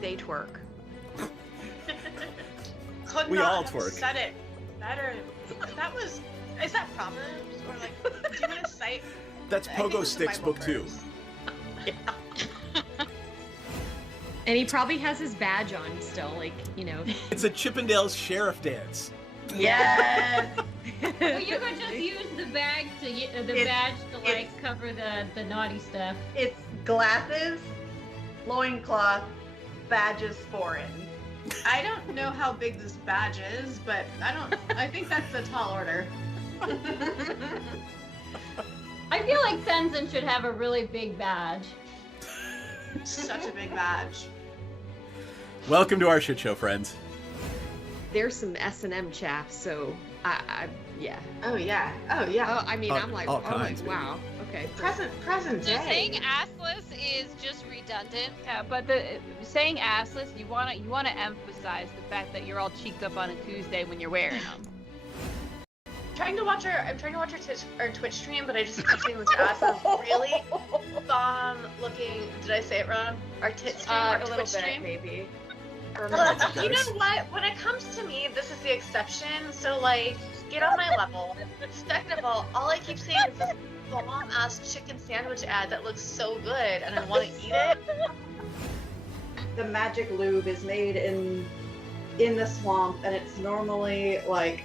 they twerk. Could We not all have twerk. said it better. Is that Proverbs? Or like, do you want to cite? That's I think Pogo it's the Sticks Bible book 2. verse. And he probably has his badge on still, like, you know. It's a Chippendales sheriff dance. Yes. Well, you could just use the badge to like cover the naughty stuff. It's glasses, loincloth, badges foreign. I don't know how big this badge is, but I think that's a tall order. I feel like Tenzin should have a really big badge. Such a big badge. Welcome to our shit show, friends. There's some S&M chaff, so yeah. Oh yeah. Oh yeah. Oh, I mean, I'm like, all kinds, wow. Okay. Present So day. saying assless is just redundant. Yeah, but saying assless, you wanna emphasize the fact that you're all cheeked up on a Tuesday when you're wearing them. I'm trying to watch our Twitch stream, but I just keep seeing this ass is really bomb looking. Did I say it wrong? Our tit stream, our A Twitch little bit, stream. maybe. Well, you know what? When it comes to me, this is the exception. So like, get on my level. Second of all I keep seeing is this bomb ass chicken sandwich ad that looks so good, and I want to eat it. The magic lube is made in the swamp, and it's normally like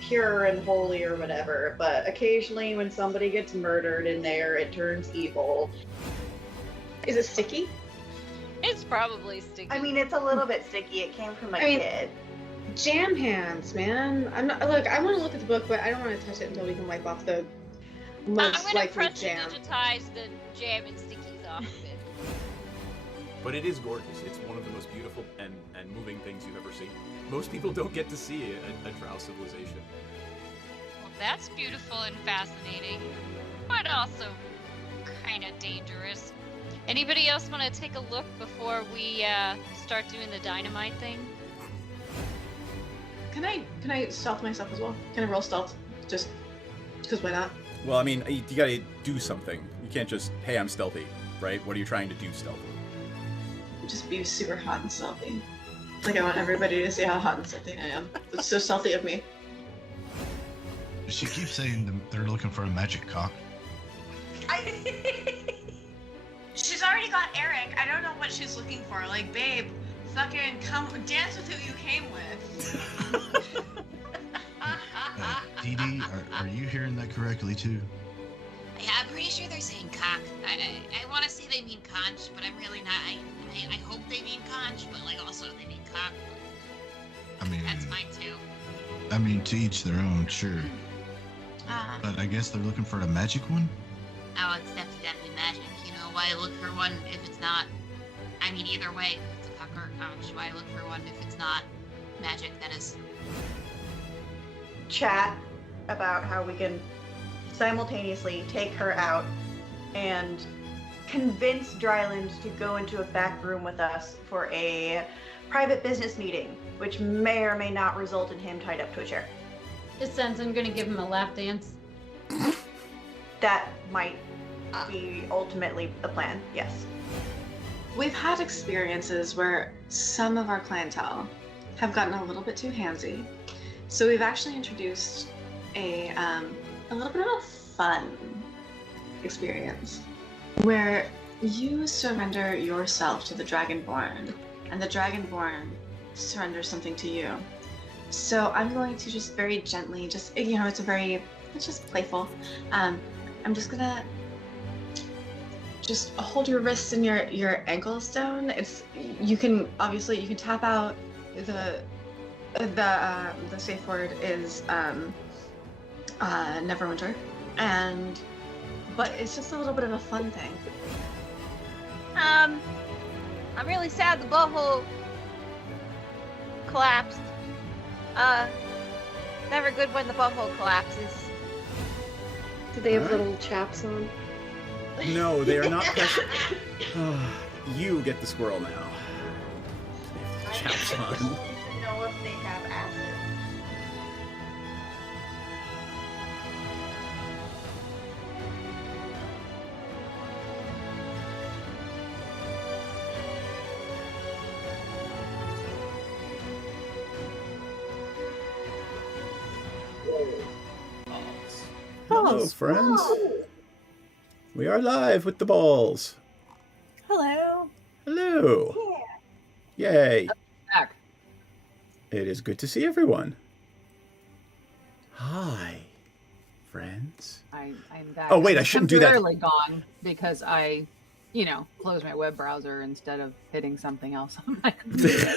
pure and holy or whatever, but occasionally when somebody gets murdered in there, it turns evil. Is it sticky? It's probably sticky. I mean, it's a little bit sticky. It came from a kid. Jam hands, man. I'm not. Look, I want to look at the book, but I don't want to touch it until we can wipe off the I'm most gonna likely press jam. digitize the jam and stickies off of it. But it is gorgeous. It's one of the most beautiful and moving things you've ever seen. Most people don't get to see a drow civilization. Well, that's beautiful and fascinating, but also kind of dangerous. Anybody else want to take a look before we start doing the dynamite thing? Can I stealth myself as well? Can I roll stealth? Just because why not? Well, I mean, you gotta do something. You can't just, hey, I'm stealthy, right? What are you trying to do stealthy? Just be super hot and stealthy. Like I want everybody to see how hot and stealthy I am. It's so stealthy of me. She keeps saying they're looking for a magic cock. She's already got Eric. I don't know what she's looking for. Like, babe, fucking come dance with who you came with. Dee Dee, are you hearing that correctly too? Yeah, I'm pretty sure they're saying cock. I want to say they mean conch, but I'm really not. I hope they mean conch, but like also they mean cock. I mean, That's fine too. I mean, to each their own, sure. But I guess they're looking for a magic one? Oh, it's definitely magic. You know, why look for one if it's not? I mean, either way, if it's a cock or a conch, why look for one if it's not magic? That is. Chat about how we can simultaneously take her out and convince Dryland to go into a back room with us for a private business meeting, which may or may not result in him tied up to a chair. Is Tenzin gonna give him a lap dance? That might be ultimately the plan, yes. We've had experiences where some of our clientele have gotten a little bit too handsy. So we've actually introduced a little bit of a fun experience where you surrender yourself to the Dragonborn and the Dragonborn surrenders something to you. So I'm going to just very gently, it's just playful. I'm just gonna just hold your wrists and your ankles down. You can tap out the safe word is Neverwinter, but it's just a little bit of a fun thing. I'm really sad the butthole collapsed. Never good when the butthole collapses. Do they have Alright. little chaps on? No, they are not precious. You get the squirrel now. Chaps on. I don't even know if they have acid. Hello, friends. We are live with the balls. Hello. Hello. Yay. Back. It is good to see everyone. Hi, friends. I'm back. Oh, wait, I shouldn't do that. Temporarily gone because I, closed my web browser instead of hitting something else on my computer.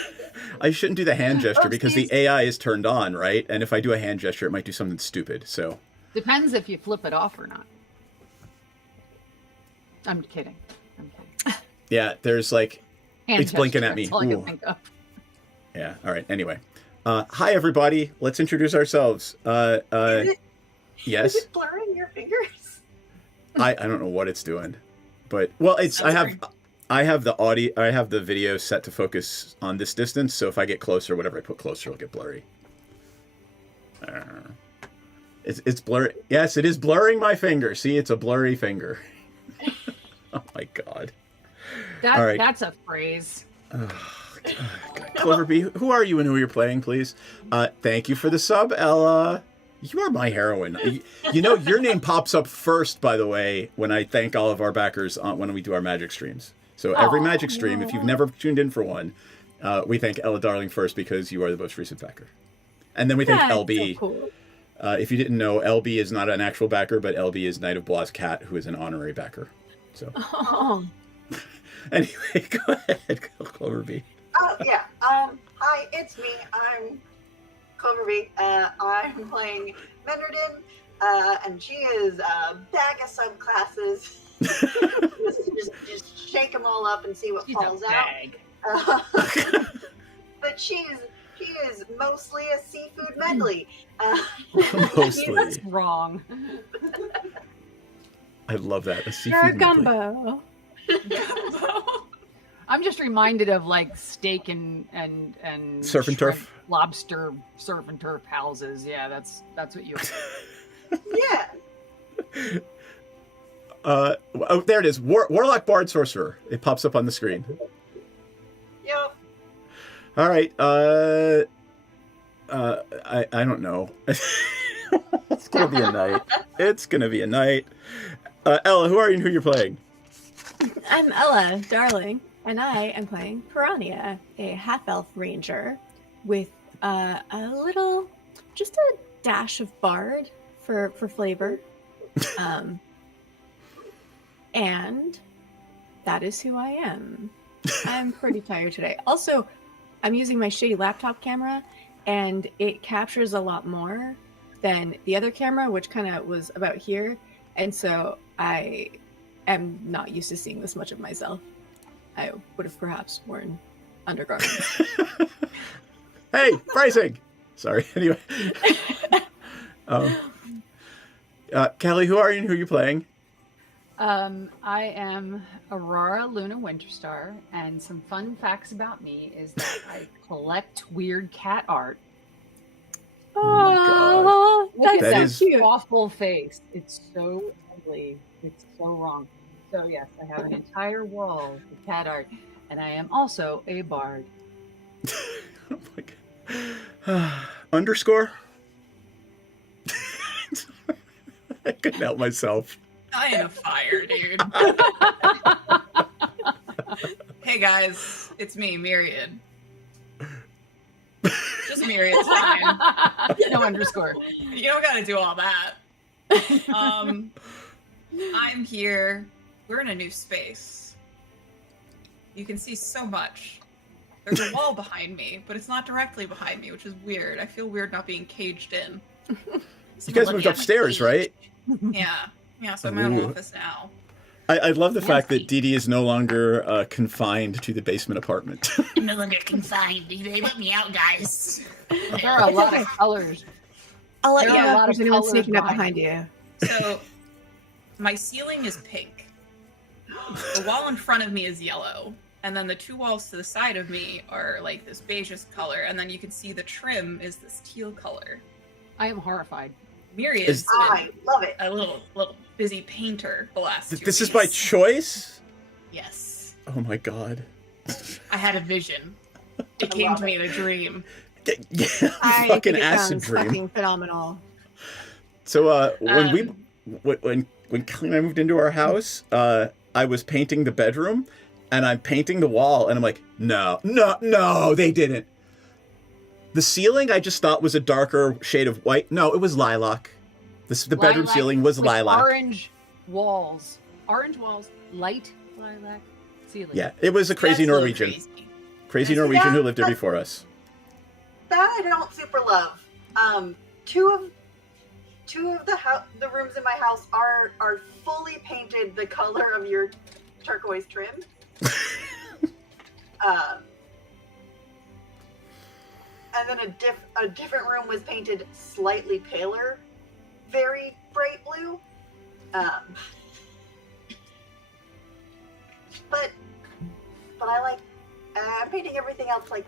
I shouldn't do the hand gesture because the AI is turned on, right? And if I do a hand gesture, it might do something stupid, so. Depends if you flip it off or not. I'm kidding. Yeah, there's like, Hand it's blinking gesture, at me. that's all I can Ooh. think of. Yeah, all right, anyway. Hi, everybody. Let's introduce ourselves. Yes? Is it blurring your fingers? I don't know what it's doing. But, well, it's, I have the audio, I have the video set to focus on this distance, so if I get closer, whatever I put closer will get blurry. It's blurry. Yes, it is blurring my finger. See, it's a blurry finger. Oh my god. All right. That's a phrase. Cloverby, who are you and who you're playing, please? Thank you for the sub, Ella. You are my heroine. You know, your name pops up first, by the way, when I thank all of our backers when we do our Magic streams. So every Magic stream, if you've never tuned in for one, we thank Ella Darling first because you are the most recent backer. And then we thank LB. So cool. If you didn't know, LB is not an actual backer, but LB is Knight of Blois Cat, who is an honorary backer. So anyway, go ahead, Cloverby. Hi, it's me. I'm Cloverby. I'm playing Menderden, and she is a bag of subclasses. just shake them all up and see what falls out. But she is mostly a seafood medley. Mostly. That's wrong. I love that. A seafood You're a medley. gumbo. I'm just reminded of like steak and Surf and shrimp, turf? lobster surf and turf houses. Yeah, that's what you. Yeah. Oh, there it is. Warlock, Bard, Sorcerer. It pops up on the screen. Yep. All right. I don't know. It's gonna be a night. It's gonna be a night. Ella, who are you and who you're playing? I'm Ella, darling, and I am playing Piranha, a half-elf ranger with a little, just a dash of bard for flavor. And that is who I am. I'm pretty tired today. Also, I'm using my shitty laptop camera, and it captures a lot more than the other camera, which kind of was about here. And so I am not used to seeing this much of myself. I would have perhaps worn undergarments. Hey, pricing! Sorry, anyway. Kelly, who are you and who you're playing? I am Aurora Luna Winterstar, and some fun facts about me is that I collect weird cat art. Oh, Look at that's that so cute. awful face. It's so ugly. It's so wrong. So yes, I have an entire wall of cat art, and I am also a bard. Oh my God. Underscore? I couldn't help myself. I am fire, dude. Hey guys, it's me, Myriad. Just Myriad's fine. No underscore. You don't gotta do all that. I'm here. We're in a new space. You can see so much. There's a wall behind me, but it's not directly behind me, which is weird. I feel weird not being caged in. You guys moved upstairs, right? Yeah, so I'm in my own office now. I love the fact that Dee Dee is no longer confined to the basement apartment. I'm no longer confined. They let me out, guys. There are a lot of colors. I'll let There you are a know lot if of there's anyone colors sneaking up behind behind you. So, my ceiling is pink. The wall in front of me is yellow. And then the two walls to the side of me are like this beigeish color. And then you can see the trim is this teal color. I am horrified. Myriad's I love it. a little busy painter the last 2 This is weeks. by choice? Yes. Oh my God. I had a vision. It came to me in a dream. Yeah, I fucking think it acid sounds dream. fucking phenomenal. So when we when Kelly and I moved into our house, I was painting the bedroom, and I'm painting the wall, and I'm like, no, they didn't. The ceiling I just thought was a darker shade of white. No, it was lilac. The bedroom ceiling was lilac. Orange walls, light lilac ceiling. Yeah, it was a crazy Norwegian. Crazy Norwegian who lived here before us. That I don't super love. Two of the rooms in my house are fully painted the color of your turquoise trim. And then a different room was painted slightly paler, very bright blue. But I like I'm painting everything else like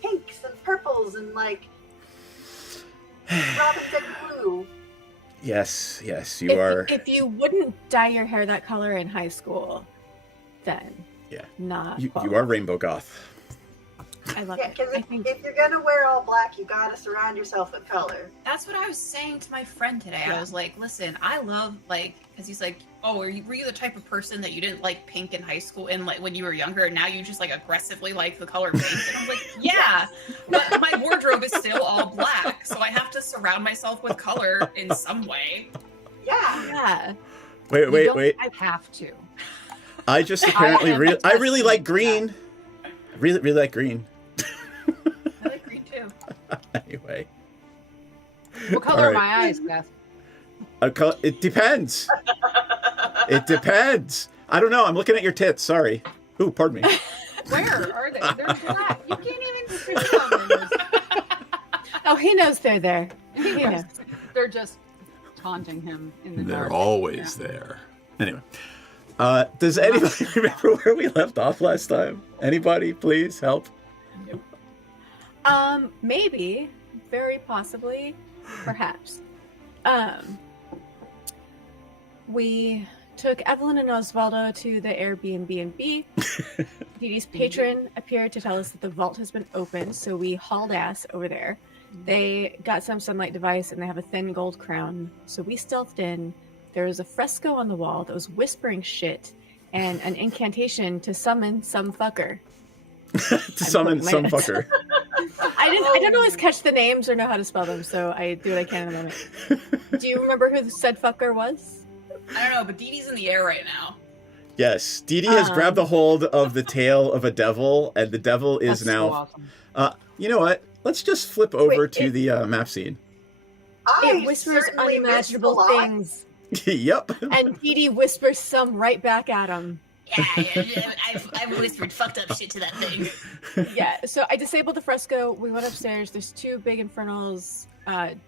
pinks and purples and like robin said blue. Yes, you are. If you wouldn't dye your hair that color in high school, then yeah, not. You are rainbow goth. I love it. Because if you're gonna wear all black, you gotta surround yourself with color. That's what I was saying to my friend today. I was like, listen, I love because he's like, oh, were you the type of person that you didn't like pink in high school and like when you were younger, and now you just like aggressively like the color pink? And I was like, yeah, but my wardrobe is still all black, so I have to surround myself with color in some way. Yeah. Wait. I have to. I just apparently I really like green. Really like green. I like green too. Anyway. What color are my eyes, Beth? It depends. It depends. I don't know. I'm looking at your tits. Sorry. Ooh, pardon me. Where are they? They're black. You can't even see them. Oh, he knows they're there. He knows. They're just taunting him in the dark. They're always there. Anyway. Does anybody remember where we left off last time? Anybody, please help. Maybe, very possibly, perhaps. We took Evelyn and Osvaldo to the Airbnb. Dee Dee's patron appeared to tell us that the vault has been opened, so we hauled ass over there. They got some sunlight device, and they have a thin gold crown, so we stealthed in. There was a fresco on the wall that was whispering shit and an incantation to summon some fucker. Fucker. I don't always catch the names or know how to spell them, so I do what I can in a moment. Do you remember who said fucker was? I don't know, but Dee Dee's in the air right now. Yes, Dee Dee has grabbed a hold of the tail of a devil, and the devil is now... So awesome. You know what? Let's just flip over to the map scene. It whispers unimaginable things. Yep. And Dee Dee whispers some right back at him. Yeah, I've whispered fucked up shit to that thing. Yeah, so I disabled the fresco. We went upstairs. There's two big infernals.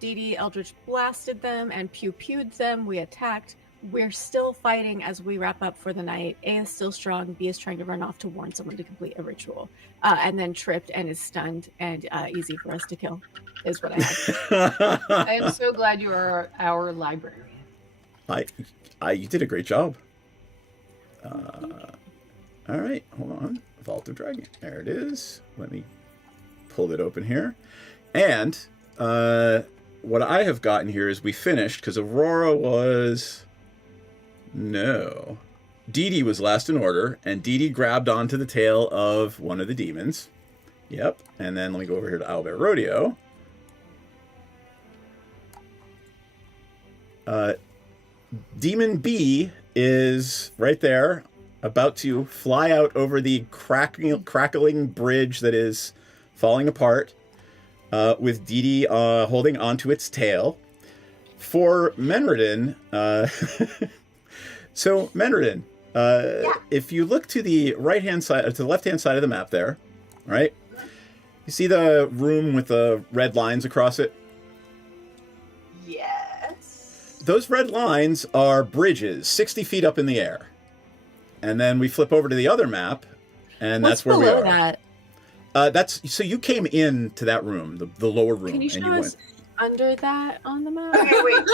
Dee Dee Eldritch blasted them and pew-pewed them. We attacked. We're still fighting as we wrap up for the night. A is still strong. B is trying to run off to warn someone to complete a ritual. And then tripped and is stunned and easy for us to kill is what I have. I am so glad you are our librarian. You did a great job. All right, hold on. Vault of Dragon. There it is. Let me pull it open here. And what I have gotten here is we finished because Aurora was... No. Dee Dee was last in order, and Dee Dee grabbed onto the tail of one of the demons. Yep. And then let me go over here to Owlbear Rodeo. Demon B is right there, about to fly out over the crackling bridge that is falling apart, with Dee Dee holding onto its tail. For Menredin, so Menredin, if you look to the right-hand side, to the left-hand side of the map there, right? You see the room with the red lines across it? Yes. Those red lines are bridges 60 feet up in the air. And then we flip over to the other map, and that's where we are. That's so you came into that room, the lower room. Can you show us under that on the map? Okay, wait.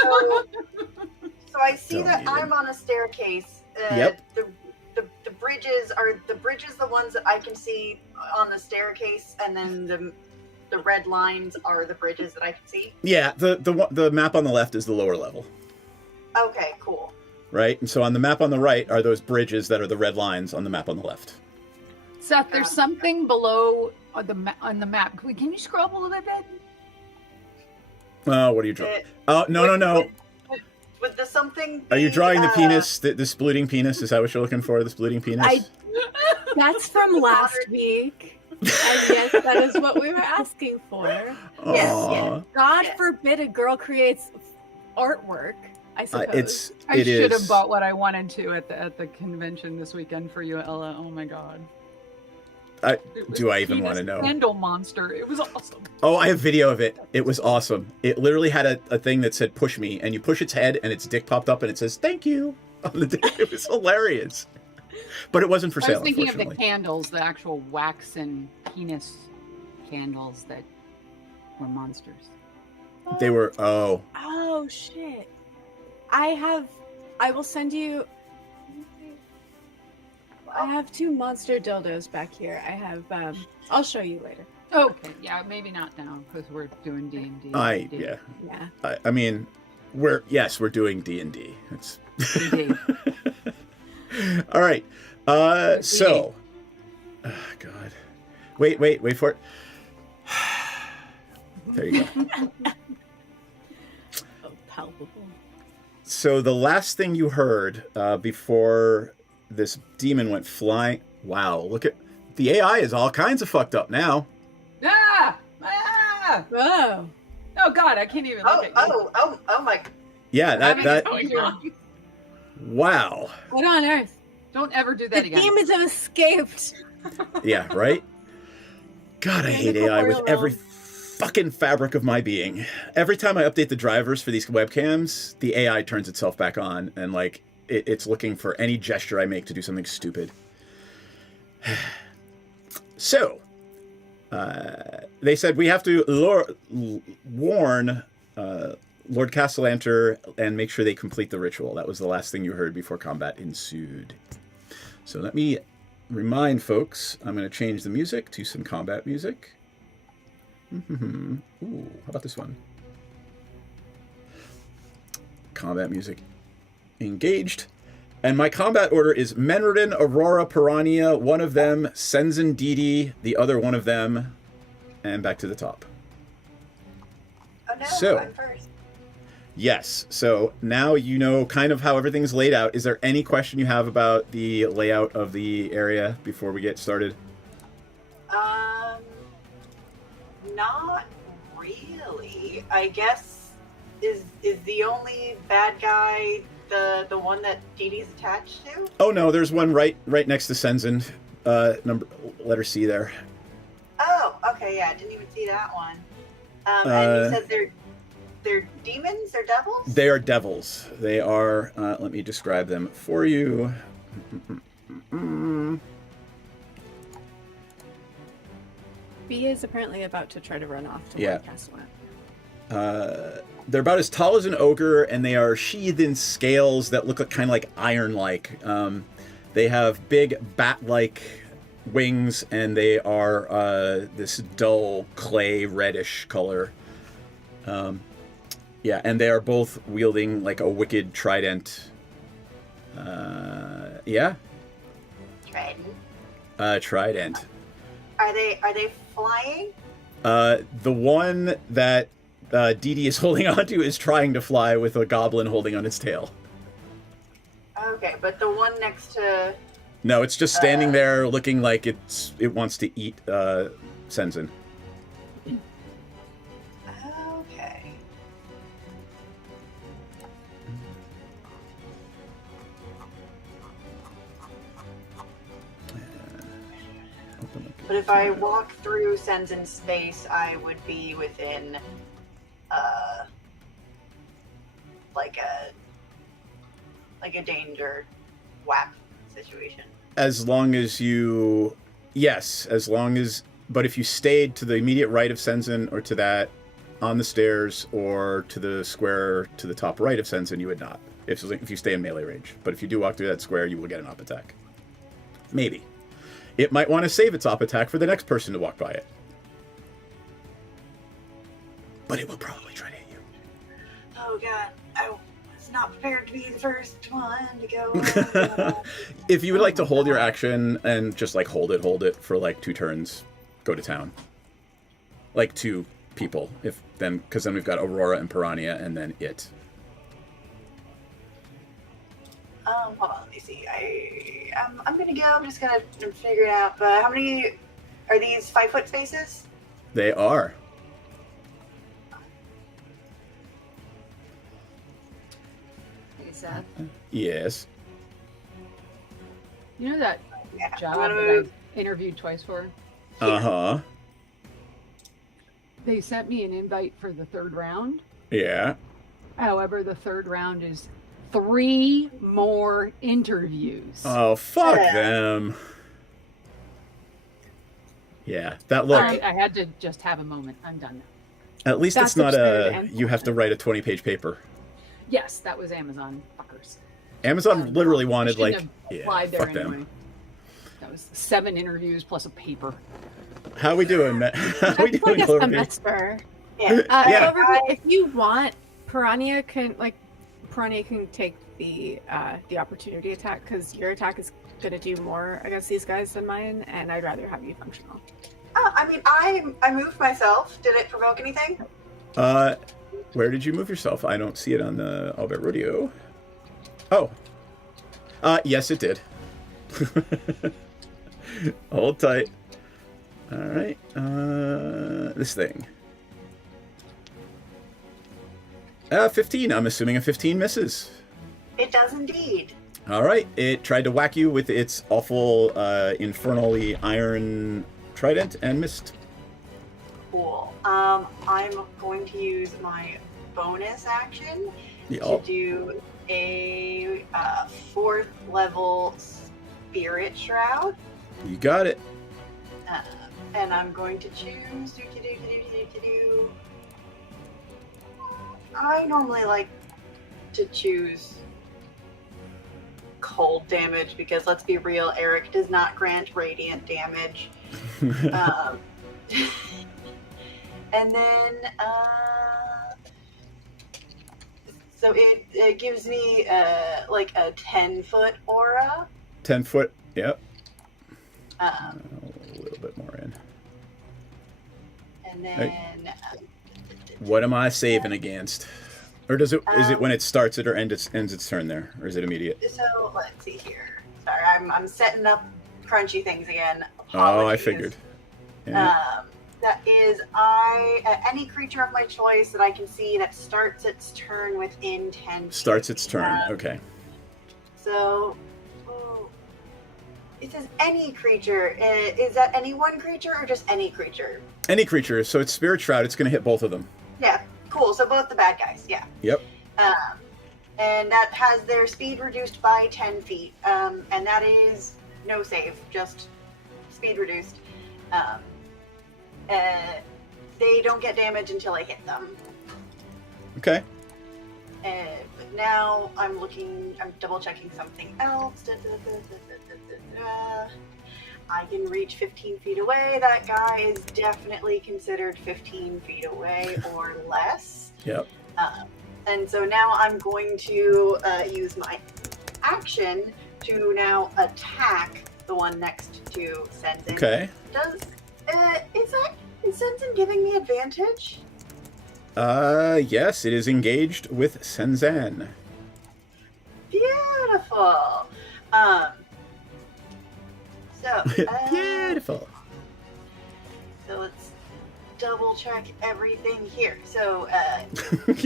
So I see that I'm on a staircase. Yep. The bridges are the ones that I can see on the staircase, and then the red lines are the bridges that I can see. Yeah, the map on the left is the lower level. Okay, cool. Right? And so on the map on the right are those bridges that are the red lines on the map on the left. Seth, there's something below on the map. Can you scroll up a little bit? Oh, what are you drawing? Oh, no. Would the something Are you drawing the penis, the splooting penis? Is that what you're looking for, the splooting penis? That's from last week. And yes, that is what we were asking for. Yes. God forbid a girl creates artwork, I suppose. I should have bought what I wanted to at the convention this weekend for you, Ella. Oh my god. Do I even want to know? Candle monster. It was awesome. Oh, I have video of it. It was awesome. It literally had a thing that said "push me," and you push its head, and its dick popped up, and it says "thank you" on the dick. It was hilarious. But it wasn't for sale. I was thinking of the candles, the actual wax and penis candles that were monsters. They were. Oh. Oh shit! I will send you. I have 2 monster dildos back here. I have. I'll show you later. Okay, yeah, maybe not now because we're doing D&D. Yeah. Yeah. I mean, we're doing D&D. It's. All right. So. Oh, God. Wait for it. There you go. Oh, palpable. So the last thing you heard before this demon went flying. Wow, look at the AI is all kinds of fucked up now. Whoa. Oh God, I can't even look at you. Oh my. Yeah, that. Wow. What on earth? Don't ever do that again. The demons have escaped. Yeah, right? God, I hate AI with every fucking fabric of my being. Every time I update the drivers for these webcams, the AI turns itself back on and like it's looking for any gesture I make to do something stupid. So, they said we have to warn Lord Castellanter and make sure they complete the ritual. That was the last thing you heard before combat ensued. So let me remind folks, I'm going to change the music to some combat music. Ooh, how about this one? Combat music engaged. And my combat order is Menredin, Aurora, Piranha, one of them, Senzin, Didi, the other one of them, and back to the top. Oh no, so, I'm first. Yes, so now you know kind of how everything's laid out. Is there any question you have about the layout of the area before we get started? Not really. I guess is the only bad guy the one that Dee Dee's attached to? Oh no, there's one right next to Senzin, letter C there. Oh, okay, yeah, I didn't even see that one. And you said they're demons or devils? They are devils. They are. Let me describe them for you. B is apparently about to try to run off to Lord Castellan. They're about as tall as an ogre, and they are sheathed in scales that look kind of like iron-like. They have big bat-like wings, and they are this dull clay reddish color. Yeah, and they are both wielding like a wicked trident. Yeah. Trident. Trident. Are they flying? The one that Dee Dee is holding onto is trying to fly with a goblin holding on its tail. Okay, but the one next to... No, it's just standing there looking like it wants to eat Senzin. Okay. But if I walk through Senzin's space, I would be within, like a danger whap situation. As long as you, yes, as long as, but if you stayed to the immediate right of Senzin or to that on the stairs or to the square to the top right of Senzin, you would not. If you stay in melee range. But if you do walk through that square, you will get an op attack. Maybe. It might want to save its op attack for the next person to walk by it. But it will probably try to hit you. Oh god. was not prepared to be the first one to go. If you would like to hold your action and just like hold it for like 2 turns, go to town. Like 2 people, because then we've got Aurora and Piranha, and then it. Hold on, let me see. I'm gonna go. I'm just gonna figure it out. But how many are these 5-foot spaces? They are. Hey, Seth. Yes. You know that job I'm gonna that move. I interviewed twice for? Uh-huh. They sent me an invite for the 3rd round. Yeah. However, the 3rd round is 3 more interviews. Oh, fuck them. Yeah, that look. I had to just have a moment. I'm done now. At least That's it's not absurd. you have to write a 20-page paper. Yes, that was Amazon fuckers. Amazon literally wanted Shouldn't like, have yeah, applied there fuck anyway. them. That was 7 interviews plus a paper. How we doing, Matt? How we That's doing, like a Cloverfield? semester. Yeah. Yeah. Cloverfield, if you want, Piranha can take the opportunity attack because your attack is gonna do more against these guys than mine, and I'd rather have you functional. Oh, I mean, I moved myself. Did it provoke anything? Where did you move yourself? I don't see it on the Albert Rodeo. Oh. Yes, it did. Hold tight. All right. This thing. 15. I'm assuming a 15 misses. It does indeed. All right. It tried to whack you with its awful, infernally iron trident and missed. Cool. I'm going to use my bonus action to do a 4th level Spirit Shroud. You got it. And I'm going to choose. I normally like to choose cold damage because, let's be real, Eric does not grant radiant damage. And then, so it gives me like a 10-foot aura. 10 foot. Yep. A little bit more in. And then. What am I saving against? Or does it? Is it when it starts it or ends its turn there, or is it immediate? So let's see here. Sorry, I'm setting up crunchy things again. Oh, I figured. Yeah. That is, any creature of my choice that I can see that starts its turn within 10 feet. Starts its turn. Okay. So, it says any creature. Is that any one creature or just any creature? Any creature. So it's Spirit Shroud. It's going to hit both of them. Yeah, cool. So both the bad guys. Yeah. Yep. And that has their speed reduced by 10 feet. And that is no save, just speed reduced. They don't get damage until I hit them. Okay. But now I'm double checking something else. I can reach 15 feet away. That guy is definitely considered 15 feet away or less. Yep. And so now I'm going to use my action to now attack the one next to Senzin. Okay. Is Senzin giving me advantage? Yes, it is engaged with Senzan. Beautiful. Beautiful. So let's double check everything here. So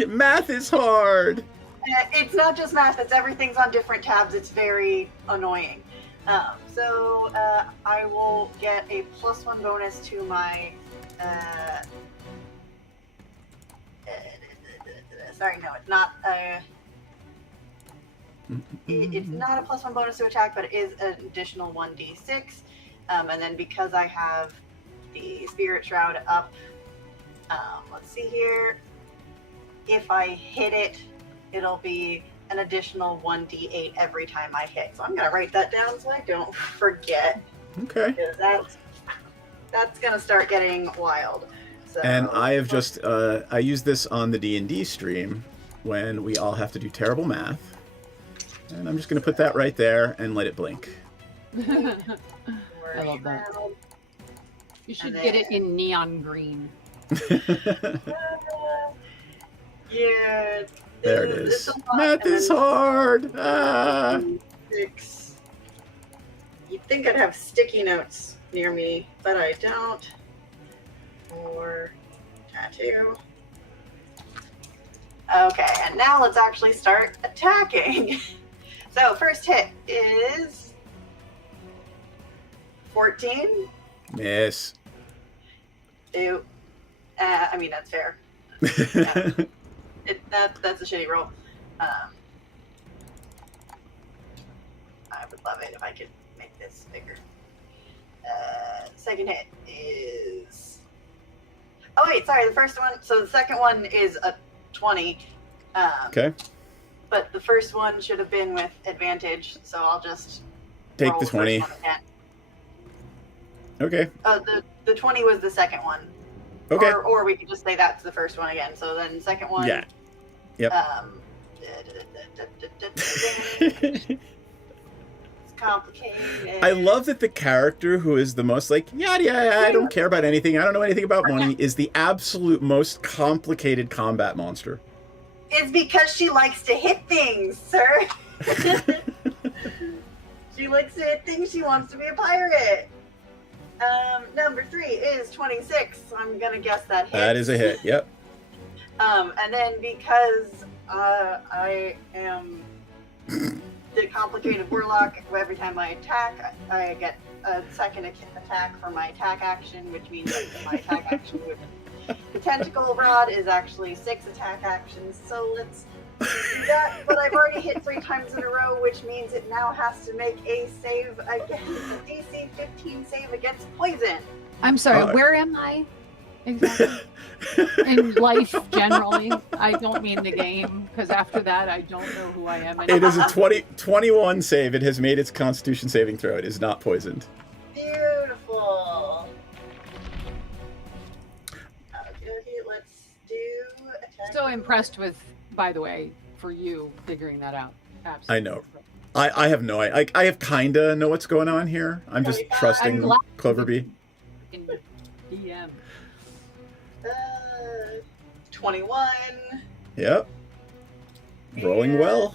math is hard. It's not just math, it's everything's on different tabs. It's very annoying. So I will get a +1 bonus to my sorry, no, it's not it's not a +1 bonus to attack, but it is an additional 1d6. And then because I have the Spirit Shroud up, let's see here. If I hit it, it'll be an additional 1d8 every time I hit. So I'm going to write that down so I don't forget. Okay. That's going to start getting wild. So, And I have just I used this on the D&D stream, when we all have to do terrible math. And I'm just going to put that right there and let it blink. I love that. You should get it in neon green. Yeah. There it is. Math is hard. Ah. 6. You'd think I'd have sticky notes near me, but I don't. 4. Tattoo. Okay, and now let's actually start attacking. So first hit is 14. Miss. Ew. I mean, that's fair. Yeah. That's a shitty roll. I would love it if I could make this bigger. Second hit is... Oh wait, sorry, the first one. So the second one is a 20. Okay. But the first one should have been with advantage, so I'll just take roll the 20. first one again. Okay. The 20 was the second one. Okay. Or we could just say that's the first one again. So then second one. Yeah. Yep. It's complicated. I love that the character who is the most like, yeah, I don't care about anything, I don't know anything about money, is the absolute most complicated combat monster. It's because she likes to hit things, sir. She likes to hit things. She wants to be a pirate. Number 3 is 26. So I'm gonna guess that hits. That is a hit. Yep. And then because I am the complicated warlock, every time I attack, I get a second attack for my attack action, which means that my attack action with the tentacle rod is actually 6 attack actions. So let's do that. But I've already hit 3 times in a row, which means it now has to make a save against a DC 15 save against poison. I'm sorry, where am I? Exactly. In life, generally. I don't mean the game, because after that, I don't know who I am anymore. It is a 21 save. It has made its Constitution saving throw. It is not poisoned. Beautiful. Okay, let's do attack. So impressed with, by the way, for you figuring that out. Absolutely. I know. I have no idea. I have kinda know what's going on here. I'm just trusting Cloverbee. DM. 21. Yep. Rolling well.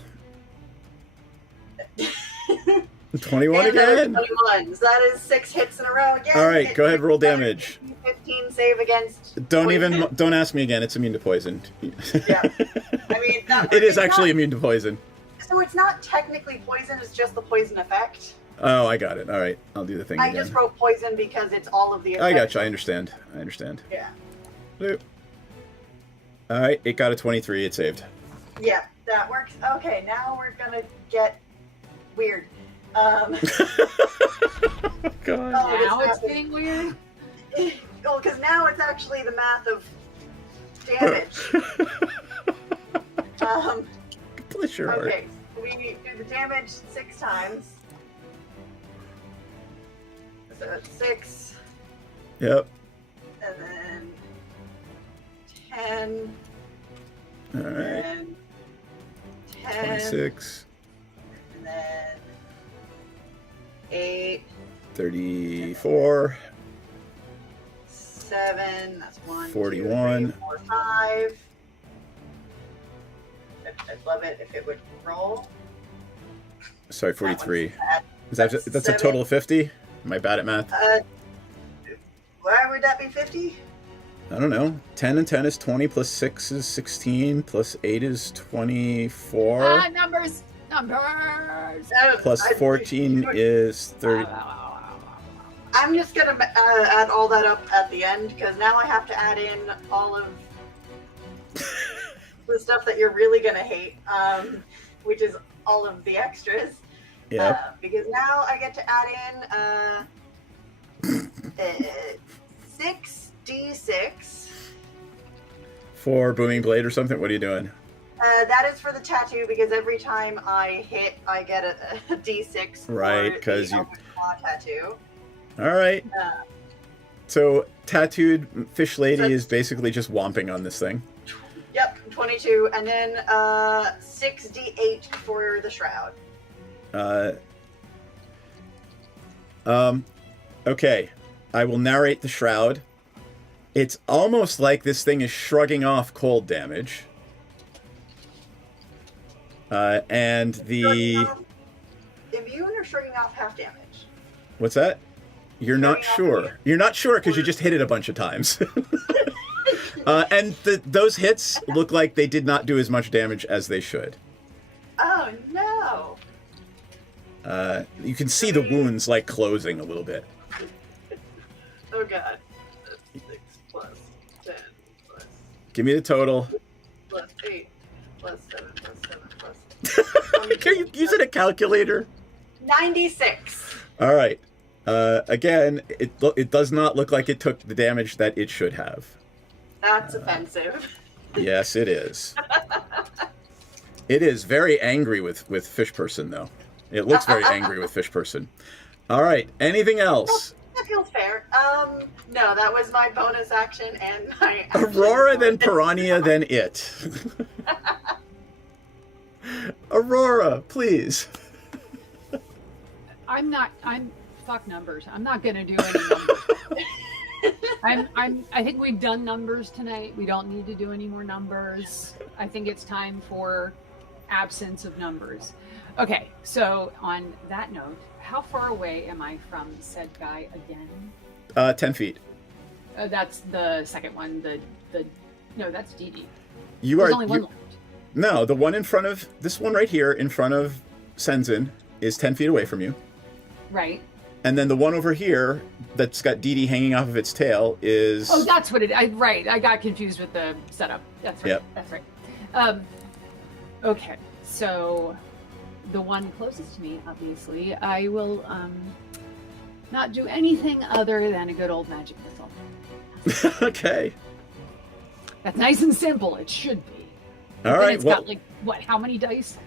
21 again. 21. So that is 6 hits in a row again. All right, go ahead, roll damage. 15 save against. Don't ask me again. It's immune to poison. Yeah. I mean, it is actually immune to poison. So it's not technically poison. It's just the poison effect. Oh, I got it. All right, I'll do the thing I again. just wrote poison because it's all of the. I gotcha. I understand. Yeah. Boop. All right, it got a 23. It saved. Yeah, that works. Okay, now we're gonna get weird. God. Now it's getting weird. Well, because now it's actually the math of damage. Bless your heart. Okay, so we do the damage 6 times. So it's 6. Yep. And then 10. All right. And 10. 26. And then 8. 34. 7. That's 1. 41. 2, 3, 4, 5. I'd love it if it would roll. Sorry, 43. That's a total of 50? Am I bad at math? Why would that be 50? I don't know. 10 and 10 is 20, plus 6 is 16, plus 8 is 24. Numbers! Plus 14 is 30. I'm just going to add all that up at the end, because now I have to add in all of the stuff that you're really going to hate, which is all of the extras. Yeah. Because now I get to add in 6d6. For Booming Blade or something? What are you doing? That is for the tattoo, because every time I hit, I get a d6. Right, because you. Claw tattoo. All right. So, tattooed fish lady is basically just whomping on this thing. Yep, 22, and then 6d8 for the shroud. Okay. I will narrate the shroud. It's almost like this thing is shrugging off cold damage. And the... Immune or shrugging off half damage? What's that? You're not sure. You're not sure because you just hit it a bunch of times. And those hits look like they did not do as much damage as they should. Oh, no. You can see the wounds, like, closing a little bit. Oh, God. 6 plus 10 plus... Give me the total. Plus 8 plus 7 plus 7 plus... Can you use a calculator? 96. All right. Again, it does not look like it took the damage that it should have. That's offensive. Yes, it is. It is very angry with Fish Person, though. It looks very angry with Fish Person. All right. Anything else? That feels fair. No, that was my bonus action and my action Aurora, then Piranha, then it. Aurora, please. Fuck numbers. I'm not gonna do any numbers. I think we've done numbers tonight. We don't need to do any more numbers. I think it's time for absence of numbers. Okay, so on that note, how far away am I from said guy again? 10 feet. That's the second one. No, that's Dee Dee. There's only one left. No, the one in front of this one right here, in front of Senzin, is 10 feet away from you. Right. And then the one over here that's got Dee Dee hanging off of its tail is... Oh, that's what right. I got confused with the setup. That's right. Yep. That's right. Okay, so the one closest to me, obviously, I will not do anything other than a good old magic missile. Okay. That's nice and simple. It should be. All right. It's got like what? How many dice?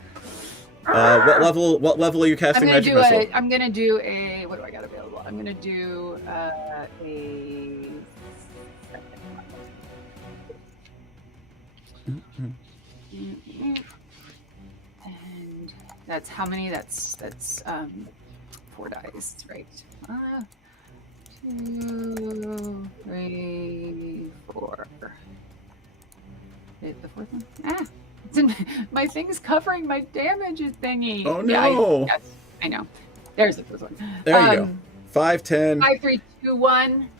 What level are you casting magic missile? I'm gonna do a. What do I got available? I'm gonna do a. And that's how many? That's 4 dice, right? 2, 3, 4. Hit the fourth one. It's in, my thing's covering my damage thingy. Oh no! Yes, I know. There's the first one. There you go. 5, 10. 5, 3, 2, 1.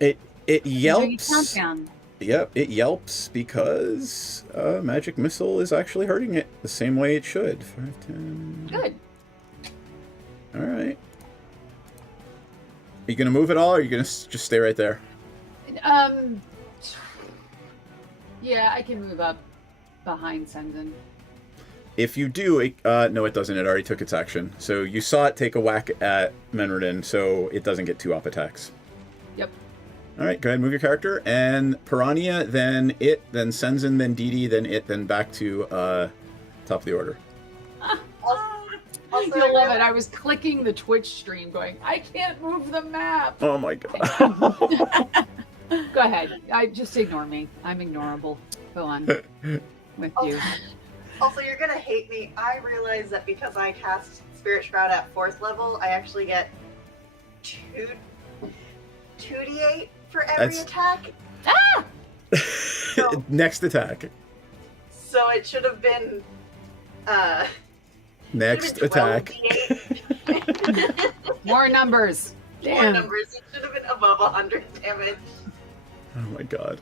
It yelps. Countdown. Yep, it yelps because magic missile is actually hurting it the same way it should. 5, 10. Good. All right. Are you gonna move at all, or are you gonna just stay right there? Yeah, I can move up behind Senzin. If you do, no, it doesn't. It already took its action. So you saw it take a whack at Menredin, so it doesn't get 2 op attacks. Yep. All right, go ahead and move your character. And Piranha, then it, then Senzin, then Dee Dee, then it, then back to top of the order. You'll love it. I was clicking the Twitch stream going, I can't move the map. Oh my god. Go ahead. Just ignore me. I'm ignorable. Go on with you. Also, you're gonna hate me. I realize that because I cast Spirit Shroud at 4th level, I actually get 2d8 for every attack. Ah! So, Next attack. so it should have been Next attack. More numbers. More Damn. numbers. It should have been above 100 damage. Oh my god.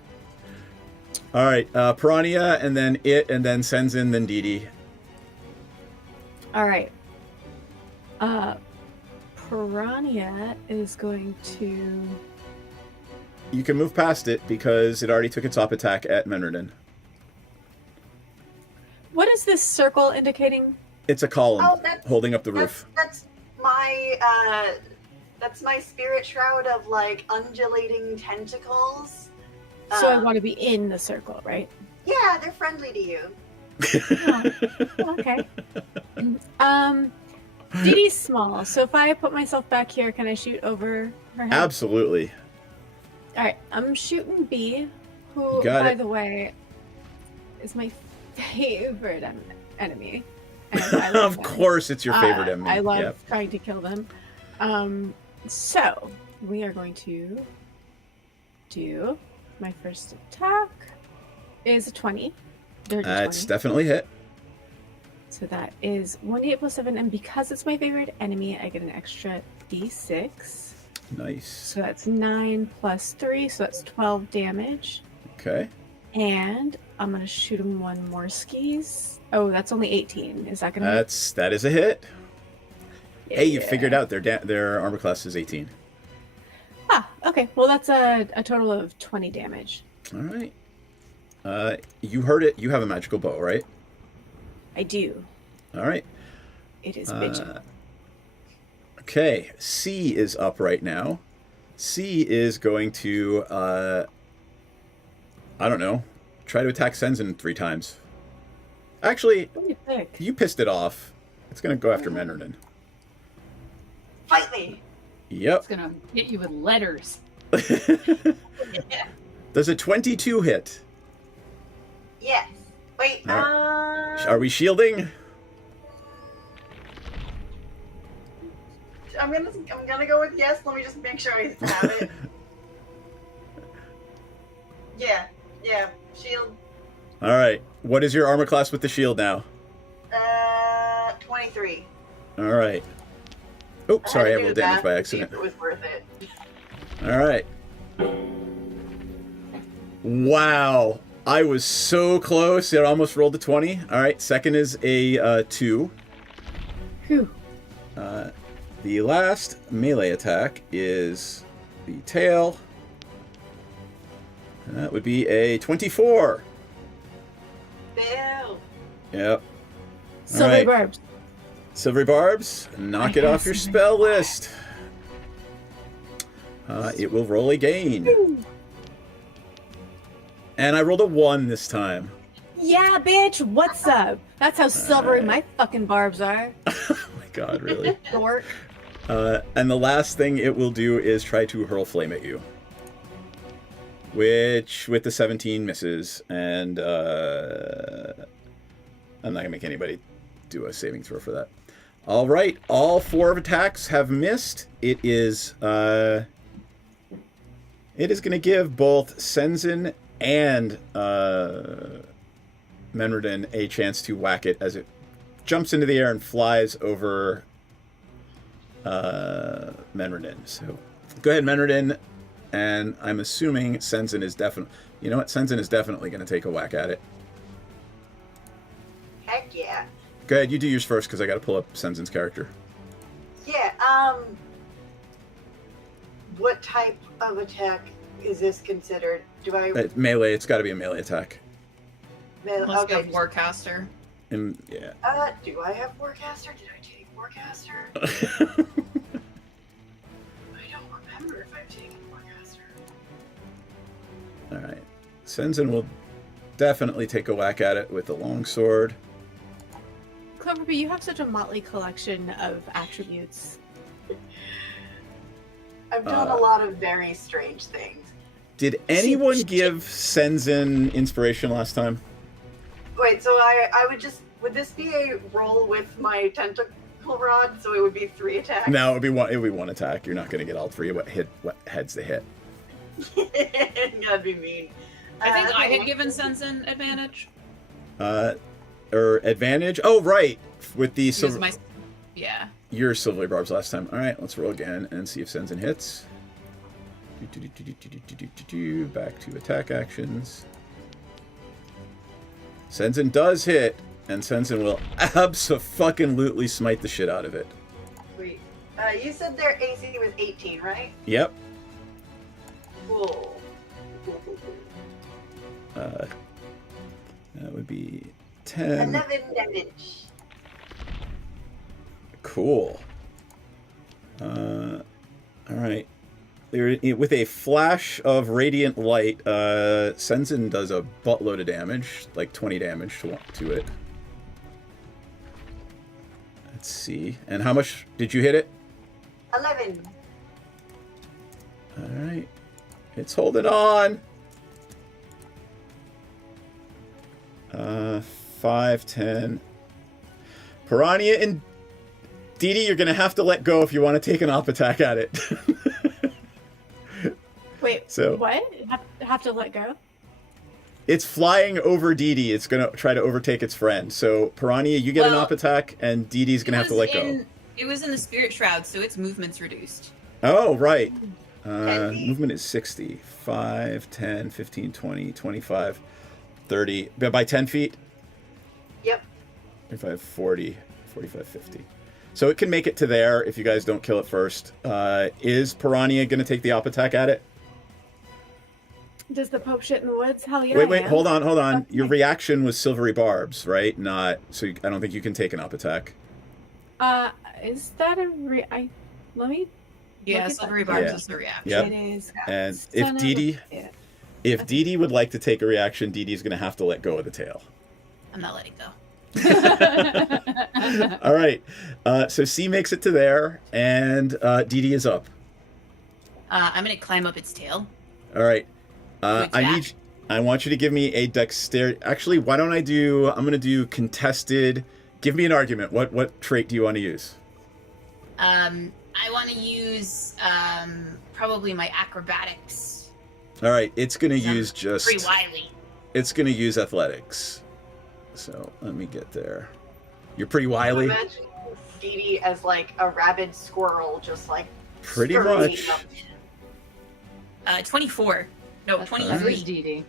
All right, Piranha, and then it, and then Senzin, then Dee Dee. All right. Piranha is going to... You can move past it because it already took its op attack at Menredin. What is this circle indicating? It's a column Oh, holding up the roof. That's my Spirit Shroud of like undulating tentacles. So I want to be in the circle, right? Yeah, they're friendly to you. Okay. Dee Dee's small, so if I put myself back here, can I shoot over her head? Absolutely. All right, I'm shooting B, who, Got by it. the way, is my favorite enemy. And I love Of them. course, it's your favorite enemy. I love Yep. trying to kill them. So we are going to do my first attack is a 20. Dirty That's 20. definitely hit. So that is 1d8 plus 7, and because it's my favorite enemy, I get an extra d6. Nice. So that's 9 plus 3, so that's 12 damage. Okay. And I'm gonna shoot him one more skis. Oh, that's only 18. Is that gonna? That is a hit. Yeah. Hey, you figured out their armor class is 18. Ah, okay. Well, that's a total of 20 damage. All right. You heard it. You have a magical bow, right? I do. All right. It is bitchin'. Okay. C is up right now. C is going to, I don't know, try to attack Senzen 3 times. Actually, you pissed it off. It's going to go after Menriden. Fight me! Yep. It's gonna hit you with letters. Does a 22 hit? Yes. Wait, Are we shielding? I'm gonna go with yes. Let me just make sure I have it. Yeah, shield. All right. What is your armor class with the shield now? 23. All right. Oh, sorry, I had to rolled do damage that by to see accident. if it was worth it. All right. Wow. I was so close. It almost rolled a 20. All right. Second is a 2. Whew. The last melee attack is the tail. And that would be a 24. Bill. Yep. Silvery barbs. Silvery barbs. Knock it off your spell list. It will roll again. And I rolled a 1 this time. Yeah, bitch. What's up? That's how silvery my fucking barbs are. Oh my god, really? Dork. And the last thing it will do is try to hurl flame at you. Which, with the 17, misses. And I'm not going to make anybody do a saving throw for that. All right, all 4 attacks have missed. It is going to give both Senzen and Menriden a chance to whack it as it jumps into the air and flies over Menriden. So go ahead, Menriden, and I'm assuming Senzen is definitely... You know what? Senzen is definitely going to take a whack at it. Heck yeah. Go ahead, you do yours first, because I got to pull up Senzen's character. Yeah, what type of attack is this considered? Do I... Melee, it's got to be a melee attack. Let's go Warcaster. And, yeah. Do I have Warcaster? Did I take Warcaster? I don't remember if I've taken Warcaster. Alright. Senzen will definitely take a whack at it with the longsword. Cloverby, you have such a motley collection of attributes. I've done a lot of very strange things. Did anyone give Senzen inspiration last time? Wait, so I would just... Would this be a roll with my tentacle rod, so it would be 3 attacks? No, it would be one attack. You're not going to get all 3. What heads the hit? That'd be mean. I think I had given Senzen advantage. Or advantage? Oh, right. With the silver... Yeah. Your silvery barbs last time. All right, let's roll again and see if Senzen hits. Back to attack actions. Senzen does hit, and Senzen will abso-fucking-lutely smite the shit out of it. Sweet. You said their AC was 18, right? Yep. Cool. That would be 10. 11 damage. Cool. All right. With a flash of radiant light, Senzen does a buttload of damage, like 20 damage to it. Let's see. And how much did you hit it? 11. All right. It's holding on. 5, 10. Piranha and Dee Dee, you're going to have to let go if you want to take an op attack at it. Wait, So- what? Have to let go? It's flying over Dee Dee. It's going to try to overtake its friend. So, Piranha, you get an op attack, and Dee Dee's going to have to let go. It was in the spirit shroud, so its movement's reduced. Oh, right. Movement is 60. 5, 10, 15, 20, 25, 30. By 10 feet? Yep. 35, 40, 45, 50. So it can make it to there if you guys don't kill it first. Is Piranha going to take the op attack at it? Does the Pope shit in the woods? Hell yeah. Wait, I am. hold on. Your reaction was silvery barbs, right? Not so. I don't think you can take an op attack. Is that a let me. Yeah, look at silvery that. barbs Yeah. is the reaction. Yep. It is. And Son if of a Dee Dee, bitch. if Dee Dee would like to take a reaction, Dee Dee's going to have to let go of the tail. I'm not letting go. All right. So C makes it to there, and Dee Dee is up. I'm gonna climb up its tail. All right. What's that? I want you to give me a dexterity. Actually, why don't I'm going to do contested. Give me an argument. What trait do you want to use? I want to use probably my acrobatics. All right. It's going to I'm use just. Pretty wily. It's going to use athletics. So let me get there. You're pretty wily. Imagine Dee Dee as like a rabid squirrel, just like Pretty scurrying much. up. 24. No, Who's 23. Dee Dee?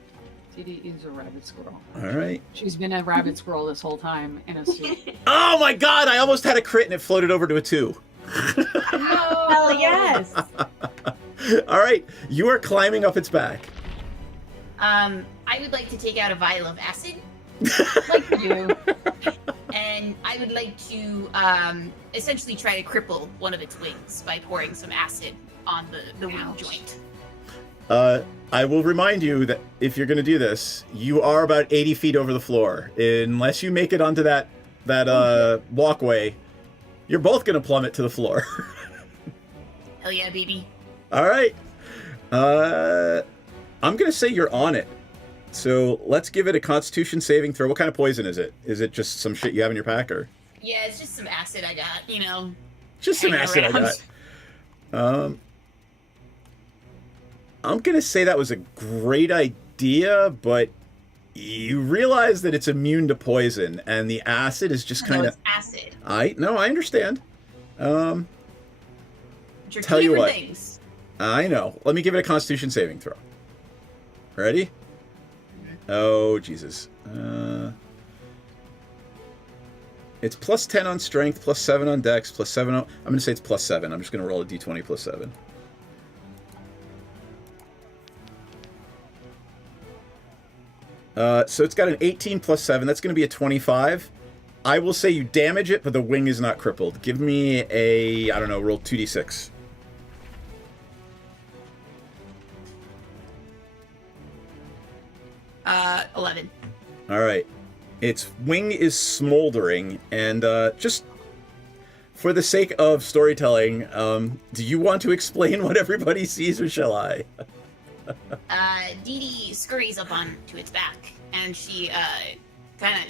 Dee Dee is a rabbit squirrel. All right. She's been a rabbit squirrel this whole time in a suit. Oh my God! I almost had a crit and it floated over to a 2. Hell yes. All right. You are climbing up its back. I would like to take out a vial of acid, Like you. and I would like to essentially try to cripple one of its wings by pouring some acid on the wing joint. I will remind you that if you're going to do this, you are about 80 feet over the floor. Unless you make it onto that walkway, you're both going to plummet to the floor. Hell yeah, baby. All right. I'm going to say you're on it. So let's give it a Constitution saving throw. What kind of poison is it? Is it just some shit you have in your pack, or Yeah, it's just some acid I got, you know. just some hanging acid I around. got? I'm going to say that was a great idea, but you realize that it's immune to poison, and the acid is just No, kind of. it's acid. I understand. Which are Tell two you different what. things. I know. Let me give it a Constitution saving throw. Ready? Oh, Jesus. It's plus 10 on strength, plus 7 on dex, plus 7 on... I'm going to say it's plus 7. I'm just going to roll a d20 plus 7. So it's got an 18 plus 7. That's going to be a 25. I will say you damage it, but the wing is not crippled. Give me a, I don't know, roll 2d6. Uh, 11. All right. Its wing is smoldering, and just for the sake of storytelling, do you want to explain what everybody sees, or shall I? Dee Dee scurries up onto its back, and she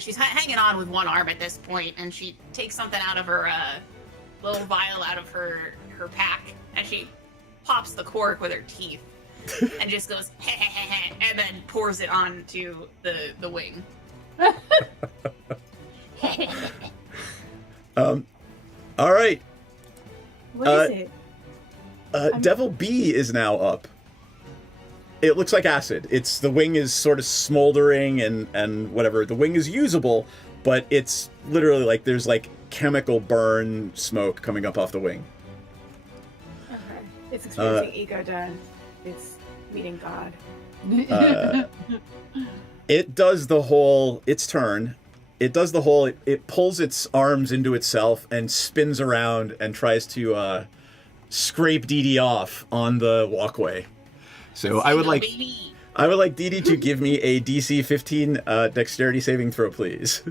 she's hanging on with one arm at this point, and she takes something out of her little vial out of her pack, and she pops the cork with her teeth, and just goes heh heh heh heh, and then pours it onto the wing. All right. What is it? Devil B is now up. It looks like acid. The wing is sort of smoldering and whatever. The wing is usable, but it's literally like there's like chemical burn smoke coming up off the wing. Okay. It's experiencing ego death. It's meeting God. It does the whole, its turn. It does the whole, it pulls its arms into itself and spins around and tries to scrape Dee Dee off on the walkway. So I would like Dee Dee to give me a DC 15 dexterity saving throw, please.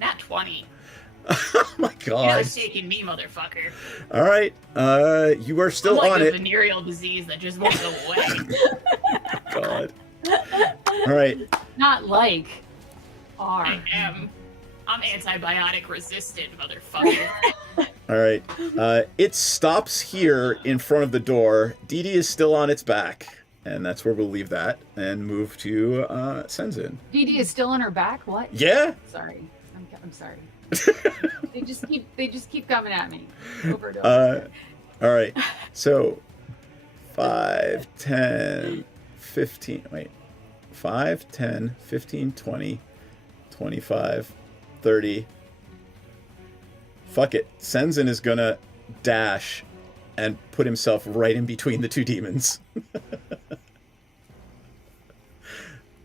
Nat 20. Oh my You're not God. shaking me, motherfucker. All right. You are still I'm like on a it. venereal disease that just won't go away. God. All right. Not like. Are. I am. I'm antibiotic resistant, motherfucker. All right. It stops here in front of the door. Dee Dee is still on its back, and that's where we'll leave that and move to Senzin. Dee Dee is still on her back. What? Yeah. Sorry, I'm sorry. they just keep coming at me. Over and over. All right. So 5, 10, 15. Wait. 5, 10, 15, 20, 25, 30. Fuck it. Senzin is gonna dash and put himself right in between the two demons.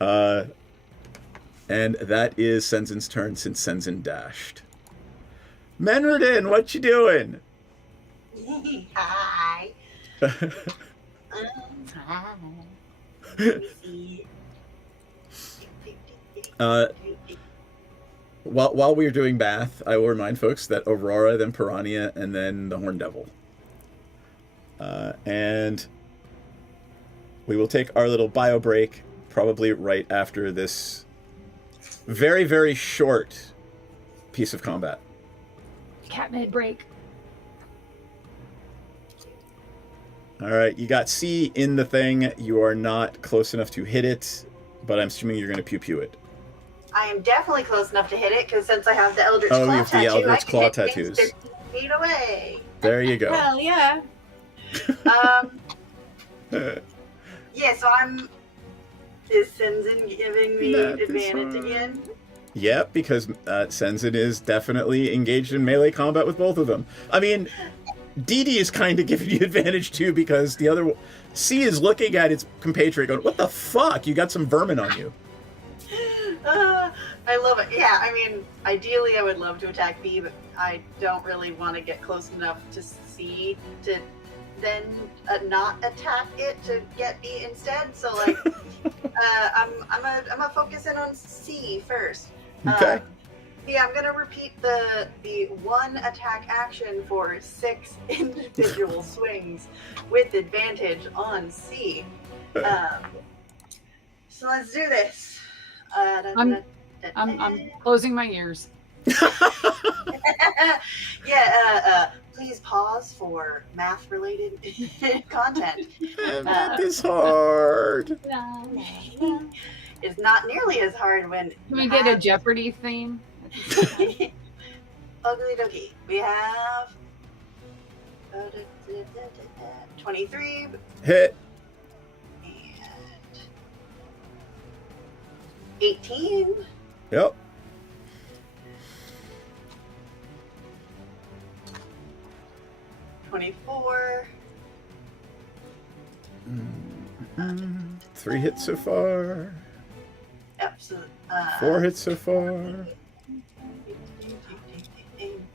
And that is Senzin's turn since Senzin dashed. Menredin, what you doing? Hi. Hi. While we are doing Bath, I will remind folks that Aurora, then Piranha, and then the Horn Devil. And we will take our little bio break probably right after this very, very short piece of combat. Cat mid break. All right, you got C in the thing. You are not close enough to hit it, but I'm assuming you're going to pew-pew it. I am definitely close enough to hit it because since I have the Eldritch Oh, Claw you have the tattoo, Eldritch I can Claw hit things tattoos. 15 feet away. There you go. Hell yeah. Yeah, so I'm. Is Senzin giving me That is advantage hard. again? Yep, because Senzin is definitely engaged in melee combat with both of them. I mean, Dee Dee is kind of giving you advantage too because the other C is looking at its compatriot going, "What the fuck? You got some vermin on you." I love it. Yeah, I mean, ideally I would love to attack B, but I don't really want to get close enough to C to then not attack it to get B instead. So like, I'm gonna focus in on C first. Okay. Yeah, I'm gonna repeat the one attack action for 6 individual swings with advantage on C. So let's do this. I'm closing my ears. Yeah, please pause for math-related content. Math is hard. It's not nearly as hard when. Can we get a Jeopardy theme? Ugly dookie. We have 23. Hit. And 18. Yep. 24. 3 hits so far. Yep. So, 4 hits so far.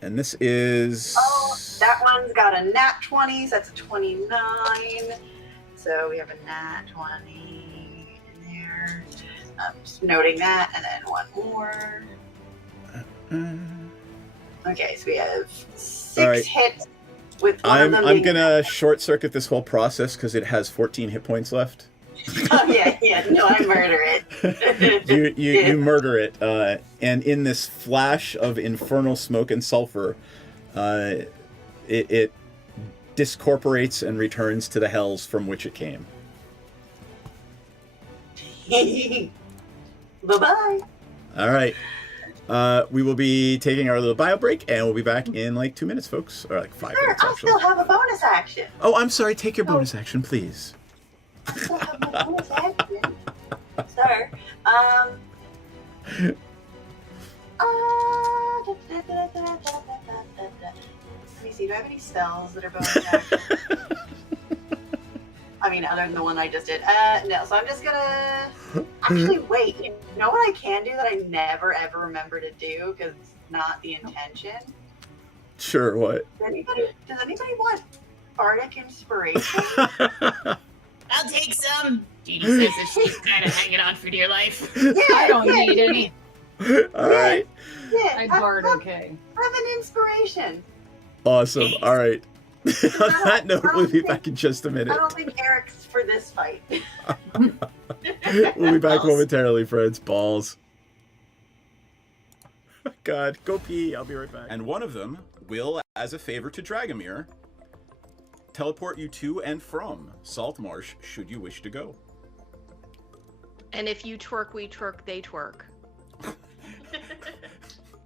And this is... Oh, that one's got a nat 20, so that's a 29. So we have a nat 20 in there. I'm just noting that, and then one more. Okay, so we have 6 hits with one of them I'm being- gonna short circuit this whole process because it has 14 hit points left. Oh yeah, no, I murder it. You murder it, and in this flash of infernal smoke and sulfur, it discorporates and returns to the hells from which it came. Bye-bye. All right. We will be taking our little bio break, and we'll be back in like 2 minutes, folks. Or like 5 Sure, minutes, I'll actually. still have a bonus action. Oh, I'm sorry. Take your bonus action, please. I still have my bonus action. Sir. Let me see, do I have any spells that are bonus action? I mean, other than the one I just did. No, so I'm just gonna... Actually, wait. You know what I can do that I never, ever remember to do? Because it's not the intention? Sure, what? Does anybody want Bardic Inspiration? I'll take some. Jeannie says that she's kind of hanging on for dear life. I don't need any. All right. Yeah, I'd bard okay. Have an inspiration. Awesome. All right. On that note, we'll be back in just a I minute. don't think Eric's for this fight. We'll be back momentarily, friends. Balls. God, go pee. I'll be right back. And one of them will, as a favor to Dragomir, teleport you to and from Saltmarsh should you wish to go. And if you twerk, we twerk, they twerk.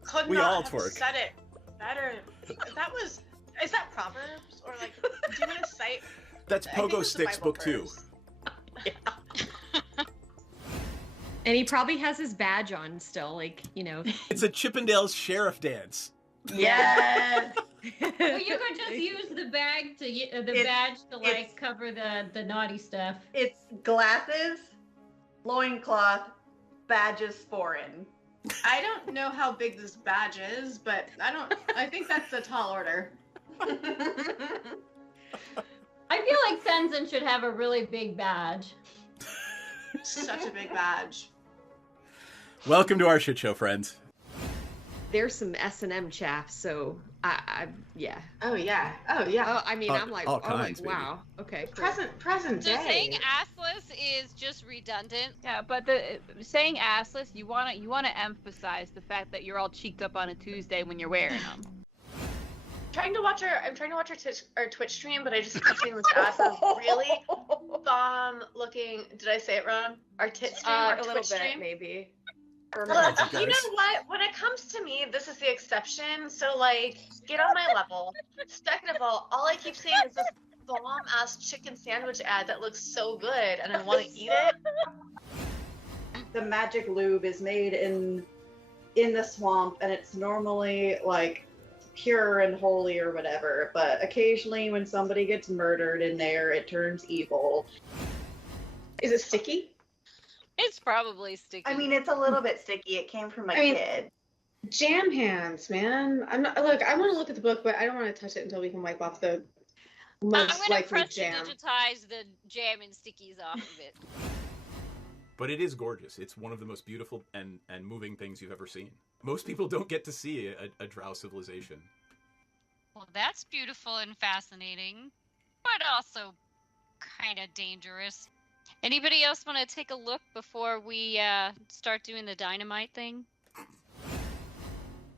Could We not all have twerk. said it better. Is that Proverbs? Or like, do you want to cite? That's I think Pogo it's a Sticks Bible book 2. verse. And he probably has his badge on still, like, you know. It's a Chippendales sheriff dance. Yes. Well, you could just use the bag to badge to like cover the naughty stuff. It's glasses, loincloth, badges foreign. I don't know how big this badge is, but I think that's a tall order. I feel like Sensen should have a really big badge. Such a big badge. Welcome to our shit show, friends. There's some S&M chaff, so yeah. Oh yeah. Oh yeah. Oh, I mean, I'm like, all kinds, like, wow. Okay, cool. Present So day. saying assless is just redundant. Yeah, but saying assless, you wanna emphasize the fact that you're all cheeked up on a Tuesday when you're wearing them. I'm trying to watch our Twitch stream, but I just keep seeing this ass is really bomb looking. Did I say it wrong? Our tit stream, our a little Twitch bit, stream. maybe. Look, you know what? When it comes to me, this is the exception. So, like, get on my level. Second of all I keep seeing is this bomb-ass chicken sandwich ad that looks so good, and I want to eat it. The magic lube is made in the swamp, and it's normally like pure and holy or whatever. But occasionally, when somebody gets murdered in there, it turns evil. Is it sticky? It's probably sticky. I mean, it's a little bit sticky. It came from a kid. Jam hands, man. I'm not. Look, I want to look at the book, but I don't want to touch it until we can wipe off the most I'm gonna likely press jam. digitize the jam and stickies off of it. But it is gorgeous. It's one of the most beautiful and moving things you've ever seen. Most people don't get to see a drow civilization. Well, that's beautiful and fascinating, but also kind of dangerous. Anybody else want to take a look before we start doing the dynamite thing?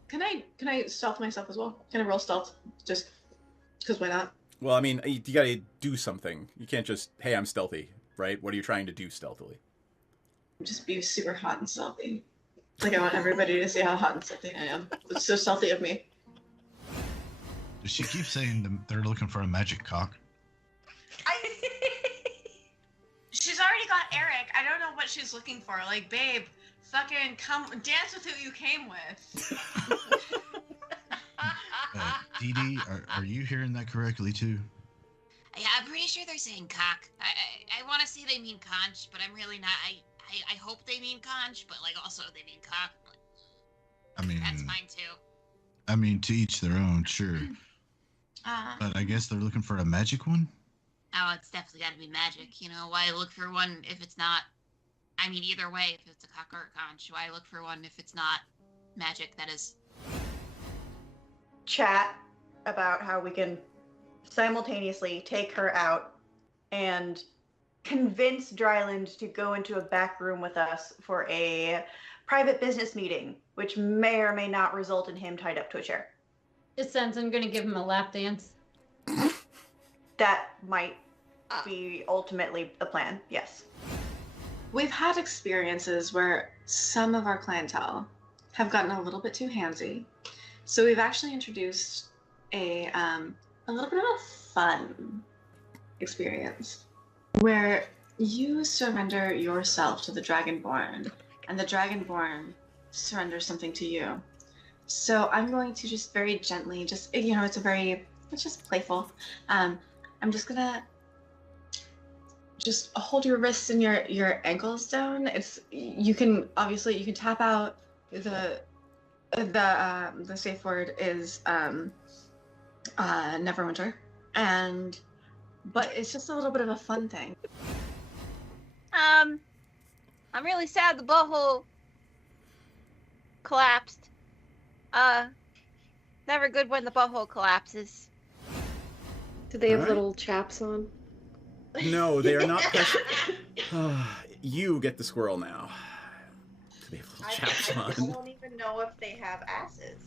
Can I stealth myself as well? Can I roll stealth? Just because why not? Well, I mean, you gotta do something. You can't just, hey, I'm stealthy, right? What are you trying to do stealthily? Just be super hot and stealthy. Like, I want everybody to see how hot and stealthy I am. It's so stealthy of me. Does she keep saying they're looking for a magic cock? She's already got Eric. I don't know what she's looking for. Like, babe, fucking come dance with who you came with. Dee Dee, are you hearing that correctly too? Yeah, I'm pretty sure they're saying cock. I want to say they mean conch, but I'm really not. I hope they mean conch, but like also they mean cock. I mean, that's fine too. I mean, to each their own, sure. But I guess they're looking for a magic one? Oh, it's definitely got to be magic. You know, why look for one if it's not? I mean, either way, if it's a cock or a conch, why look for one if it's not magic? That is. Chat about how we can simultaneously take her out and convince Dryland to go into a back room with us for a private business meeting, which may or may not result in him tied up to a chair. Is Sensen gonna give him a lap dance? That might be ultimately the plan, yes. We've had experiences where some of our clientele have gotten a little bit too handsy. So we've actually introduced a little bit of a fun experience where you surrender yourself to the Dragonborn and the Dragonborn surrenders something to you. So I'm going to just very gently, it's just playful. I'm just gonna just hold your wrists and your ankles down. You can tap out. The safe word is Neverwinter, but it's just a little bit of a fun thing. I'm really sad the butthole collapsed. Never good when the butthole collapses. Do they have Alright. little chaps on? No, they are not pressure. you get the squirrel now. To be able to chaps I on. don't even know if they have asses.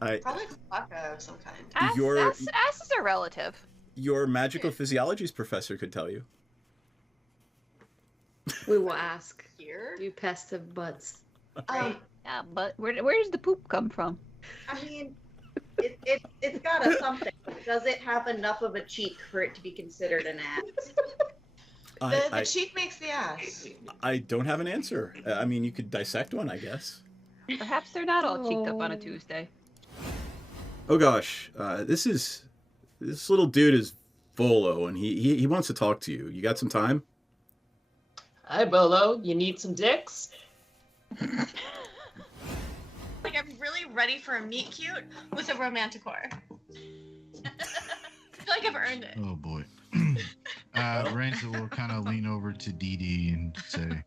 Probably cloaca of some kind. Asses are relative. Your magical physiologies professor could tell you. We will ask. Here? You pest of butts. Yeah, but where does the poop come from? I mean, it's got a something. Does it have enough of a cheek for it to be considered an ass? The cheek makes the ass. I don't have an answer. I mean, you could dissect one, I guess. Perhaps they're not all cheeked up on a Tuesday. Oh gosh, this little dude is Volo, and he wants to talk to you. You got some time? Hi, Bolo. You need some dicks? Like, I'm really ready for a meet cute with a romanticore. I feel like I've earned it. Oh boy. Ranger will kind of lean over to Dee Dee and say,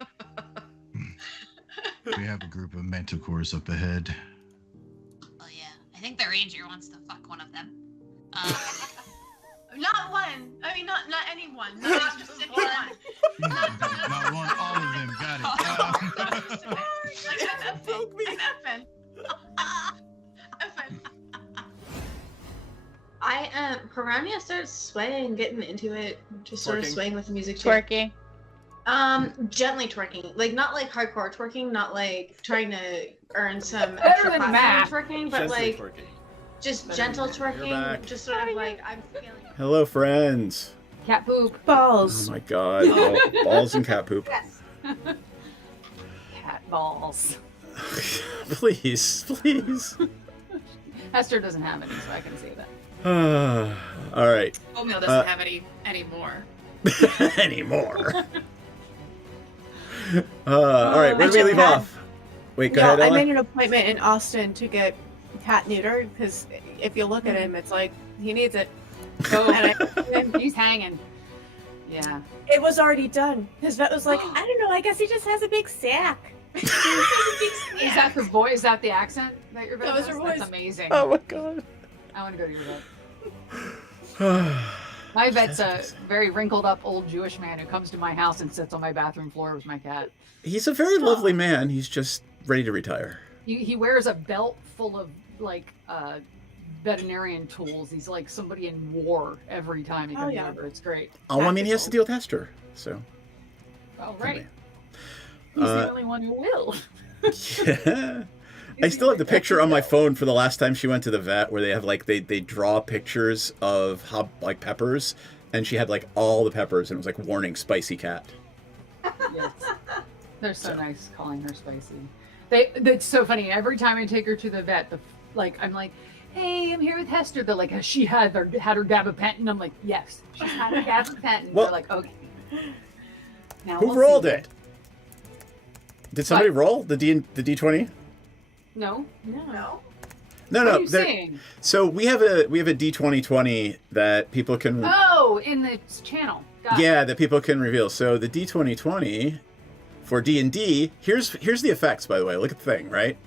we have a group of manticores up ahead. Oh yeah, I think the ranger wants to fuck one of them. Not one. I mean, not anyone. Not just anyone. Not one, all of them. Got it. Poke me. Piranha starts swaying, getting into it, just sort of swaying with the music. Twerking. Gently twerking, like not like hardcore twerking, not like trying to earn some Better extra than platform that. twerking, but Gently like twerking. just gentle twerking, just sort of like I'm feeling. Hello, friends. Cat poop. Balls. Oh my god. Oh, balls and cat poop. Yes. Cat balls. Please, please. Hester doesn't have any, so I can say that. All right. Oatmeal doesn't have any anymore. Anymore. All right, where do we leave off? Wait, go ahead, I Ella. made an appointment in Austin to get cat neutered because if you look at him, it's like he needs it. Oh, he's hanging. Yeah. It was already done. His vet was like, I don't know, I guess he just has a big sack. Is that her voice? Is that the accent that your vet That was has? her That's voice. amazing. Oh my god. I want to go to your vet. My vet's a very wrinkled up old Jewish man who comes to my house and sits on my bathroom floor with my cat. He's a very lovely man. He's just ready to retire. He wears a belt full of like veterinarian tools. He's like somebody in war every time he comes over. It's great. Oh, I mean, he has to deal with Hester, so. Oh, right. He's the only one who will. Yeah. I still have the picture on my phone for the last time she went to the vet where they have like they draw pictures of how like peppers, and she had like all the peppers and it was like warning spicy cat. Yes. They're so nice calling her spicy. That's so funny. Every time I take her to the vet, I'm like, hey, I'm here with Hester. They're like, has she had her gabapentin? I'm like, yes, she's had her gabapentin. Well, they're like, okay. Now who we'll rolled see. it? Did somebody roll the D20? No. No. What are you saying? So we have a D2020 that people can. Oh, in the channel. Got Yeah, it. that people can reveal. So the D2020 for D&D, here's the effects, by the way. Look at the thing, right?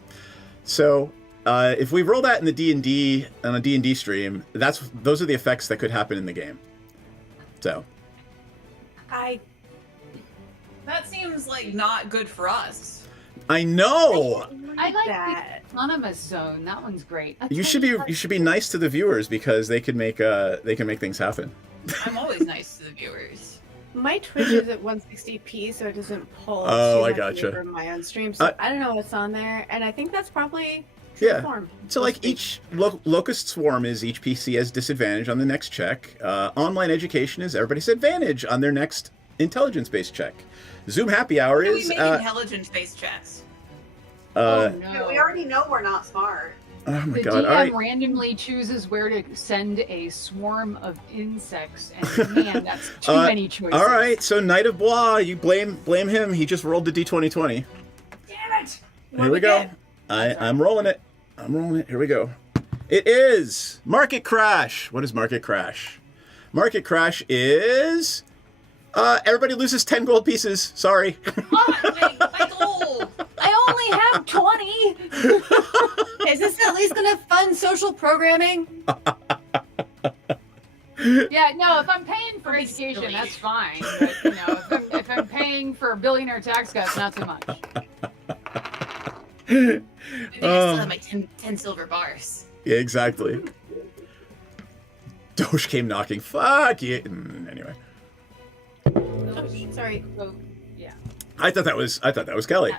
So if we roll that in the D&D on a D&D stream, those are the effects that could happen in the game. So That seems like not good for us. I know. I like the autonomous zone. That one's great. You should be nice to the viewers because they can make things happen. I'm always nice to the viewers. My Twitch is at 160p, so it doesn't pull Oh, too I much gotcha. from my own stream. So I don't know what's on there, and I think that's probably true Yeah. form. So like each locust swarm is each PC has disadvantage on the next check. Online education is everybody's advantage on their next intelligence-based check. Zoom happy hour How do we is make intelligence-based checks? Yeah, we already know we're not smart. Oh my The god! DM All right. randomly chooses where to send a swarm of insects, and man, that's too many choices. All right. So Knight of Bois, you blame him. He just rolled the D2020. Damn it! Here we go. I'm rolling it. Here we go. It is Market Crash. What is Market Crash? Market Crash is everybody loses 10 gold pieces. Sorry. My gold. I only have 20. Is this at least gonna fund social programming? Yeah, no. If I'm paying for education, that's fine. But if I'm running for billionaire tax cuts, not so much. Maybe I still have my 10 silver bars. Yeah, exactly. Doge came knocking. Fuck you. Anyway. Oh, sorry. So, yeah. I thought that was Kelly.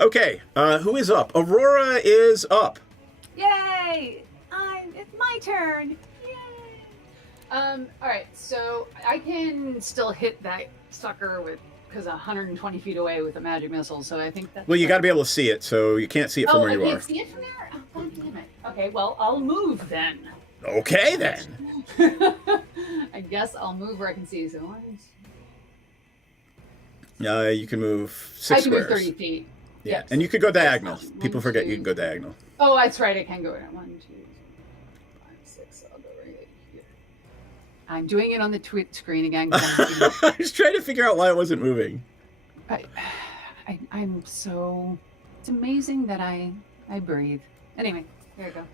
Okay, who is up? Aurora is up. Yay! It's my turn. Yay! All right, so I can still hit that sucker because 120 feet away with a magic missile. So I think that's. Well, you got to be able to see it, so you can't see it from where you I are. can't see it from there. Oh, God damn it. Okay, well I'll move then. Okay then. I guess I'll move where I can see. So You can move 6 I can squares. move 30 feet. Yeah, Yep. and you could go diagonal. People forget you can go diagonal. Oh, that's right. I can go in 1, 2, 5, 6. I'll go right here. I'm doing it on the Twitch screen again. I was trying to figure out why it wasn't moving. I'm so. It's amazing that I breathe. Anyway, here we go.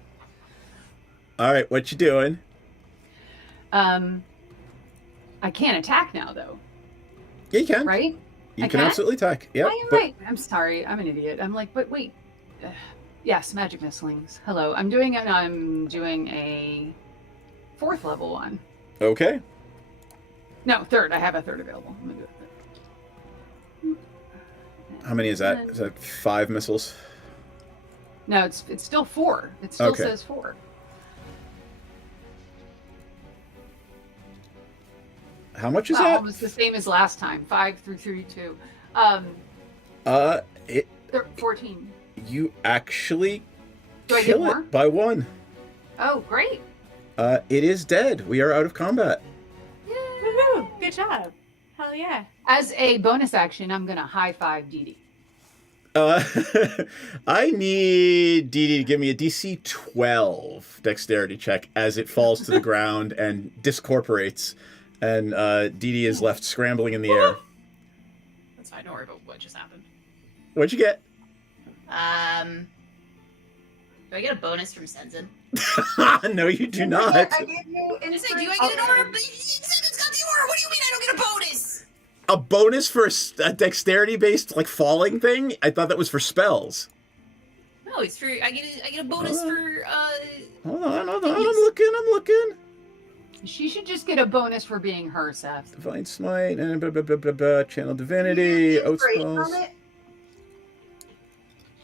All right, what you doing? I can't attack now though. Yeah, you can. Right? You I can can? absolutely attack. Yeah. I'm sorry. I'm an idiot. I'm like, but wait. Yes, magic misslings. Hello. I'm doing a 4th level one. Okay. No, 3rd. I have a 3rd available. I'm gonna do it. How many is that? Is that 5 missiles? No, it's still 4. It still Okay. says 4. How much is that? Almost the same as last time. 5 through 32. 14. You actually Do I get kill more? it by 1. Oh, great. It is dead. We are out of combat. Woohoo! Good job. Hell yeah. As a bonus action, I'm gonna high five Dee Dee. I need Dee Dee to give me a DC 12 dexterity check as it falls to the ground and discorporates, and Dee Dee is left scrambling in the air. That's fine. Don't worry about what just happened. What'd you get? Do I get a bonus from Senzen? No, you do not. I gave you I said, do I get an aura? But Senzen's got the aura. What do you mean I don't get a bonus? A bonus for a dexterity-based, like, falling thing? I thought that was for spells. No, it's for I get a bonus for Hold on, I'm looking. She should just get a bonus for being her, Seth. Divine Smite, and Channel Divinity, Oath Spells.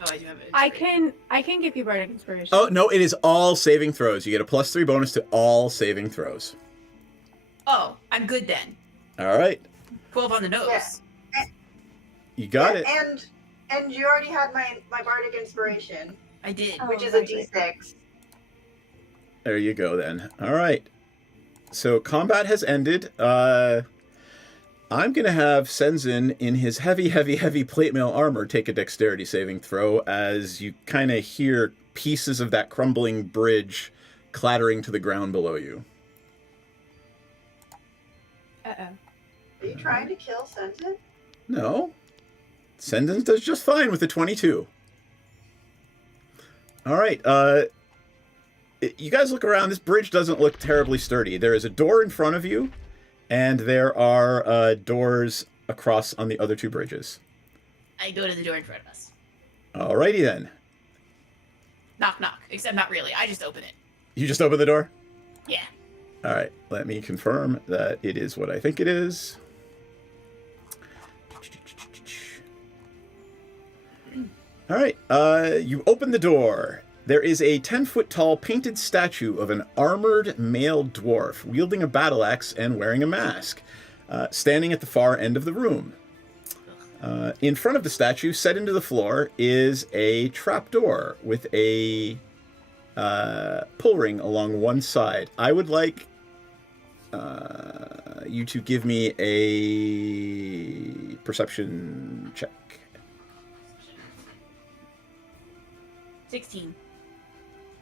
Oh, I do have it. I can give you bardic inspiration. Oh, no, it is all saving throws. You get a +3 bonus to all saving throws. Oh, I'm good then. All right. 12 on the nose. Yeah. You got it. And you already had my bardic inspiration. I did. Which is a D6. There you go, then. All right. So combat has ended. I'm going to have Senzen in his heavy plate mail armor take a dexterity saving throw as you kind of hear pieces of that crumbling bridge clattering to the ground below you. Uh-oh. Are you trying to kill Sensen? No. Senzen does just fine with a 22. All right. You guys look around. This bridge doesn't look terribly sturdy. There is a door in front of you, and there are doors across on the other 2 bridges. I go to the door in front of us. Alrighty then. Knock, knock. Except not really. I just open it. You just open the door? Yeah. All right. Let me confirm that it is what I think it is. All right. You open the door. There is a 10-foot tall painted statue of an armored male dwarf wielding a battle axe and wearing a mask, standing at the far end of the room. In front of the statue, set into the floor, is a trapdoor with a pull ring along one side. I would like you to give me a perception check. 16.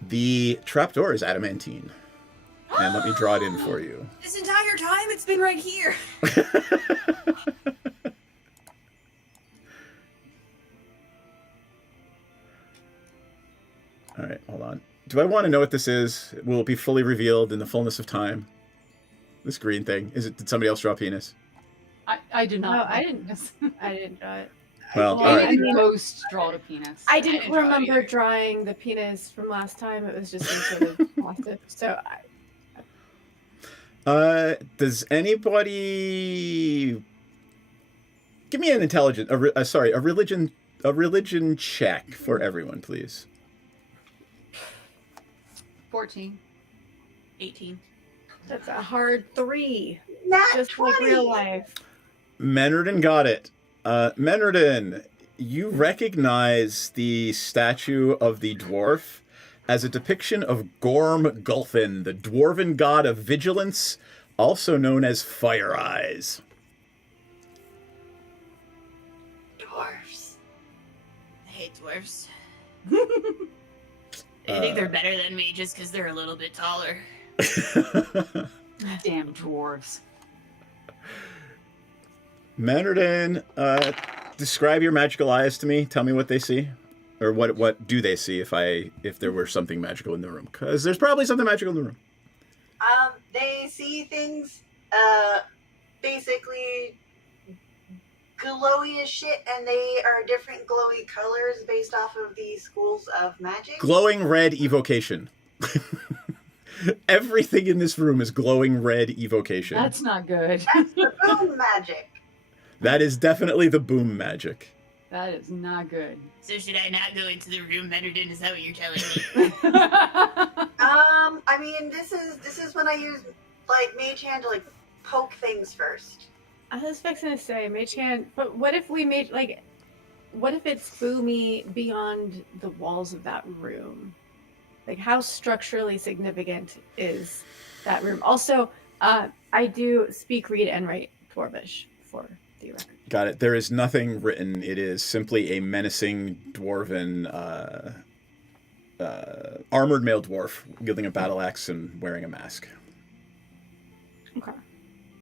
The trapdoor is adamantine. And let me draw it in for you. This entire time it's been right here. All right, hold on. Do I want to know what this is? Will it be fully revealed in the fullness of time? This green thing. Did somebody else draw a penis? I did No, not. I didn't. I didn't draw it. Well, Well, all I right. didn't ghost draw the penis. I didn't didn't draw it remember either. drawing the penis from last time. It was just some sort of plastic. So Does anybody give me an intelligence? A religion check for everyone, please. 14. 18. that's a hard 3. Nat Just 20. like real life. Menardin got it. Menardin, you recognize the statue of the dwarf as a depiction of Gorm Gulfin, the dwarven god of vigilance, also known as Fire Eyes. Dwarves. I hate dwarves. I think they're better than me just because they're a little bit taller. Damn dwarves. Menardin, describe your magical eyes to me. Tell me what they see. Or what do they see if there were something magical in the room? Because there's probably something magical in the room. They see things, basically glowy as shit, and they are different glowy colors based off of the schools of magic. Glowing red evocation. Everything in this room is glowing red evocation. That's not good. That's the boom magic. That is definitely the boom magic. That is not good. So should I not go into the room, Menardin? Is that what you're telling me? I mean, this is when I use like Mage Hand to like poke things first. I was fixing to say Mage Hand, but what if we made what if it's boomy beyond the walls of that room? Like, how structurally significant is that room? Also, I do speak, read, and write Dwarvish for the record. Got it. There is nothing written. It is simply a menacing dwarven, armored male dwarf wielding a battle axe and wearing a mask. Okay.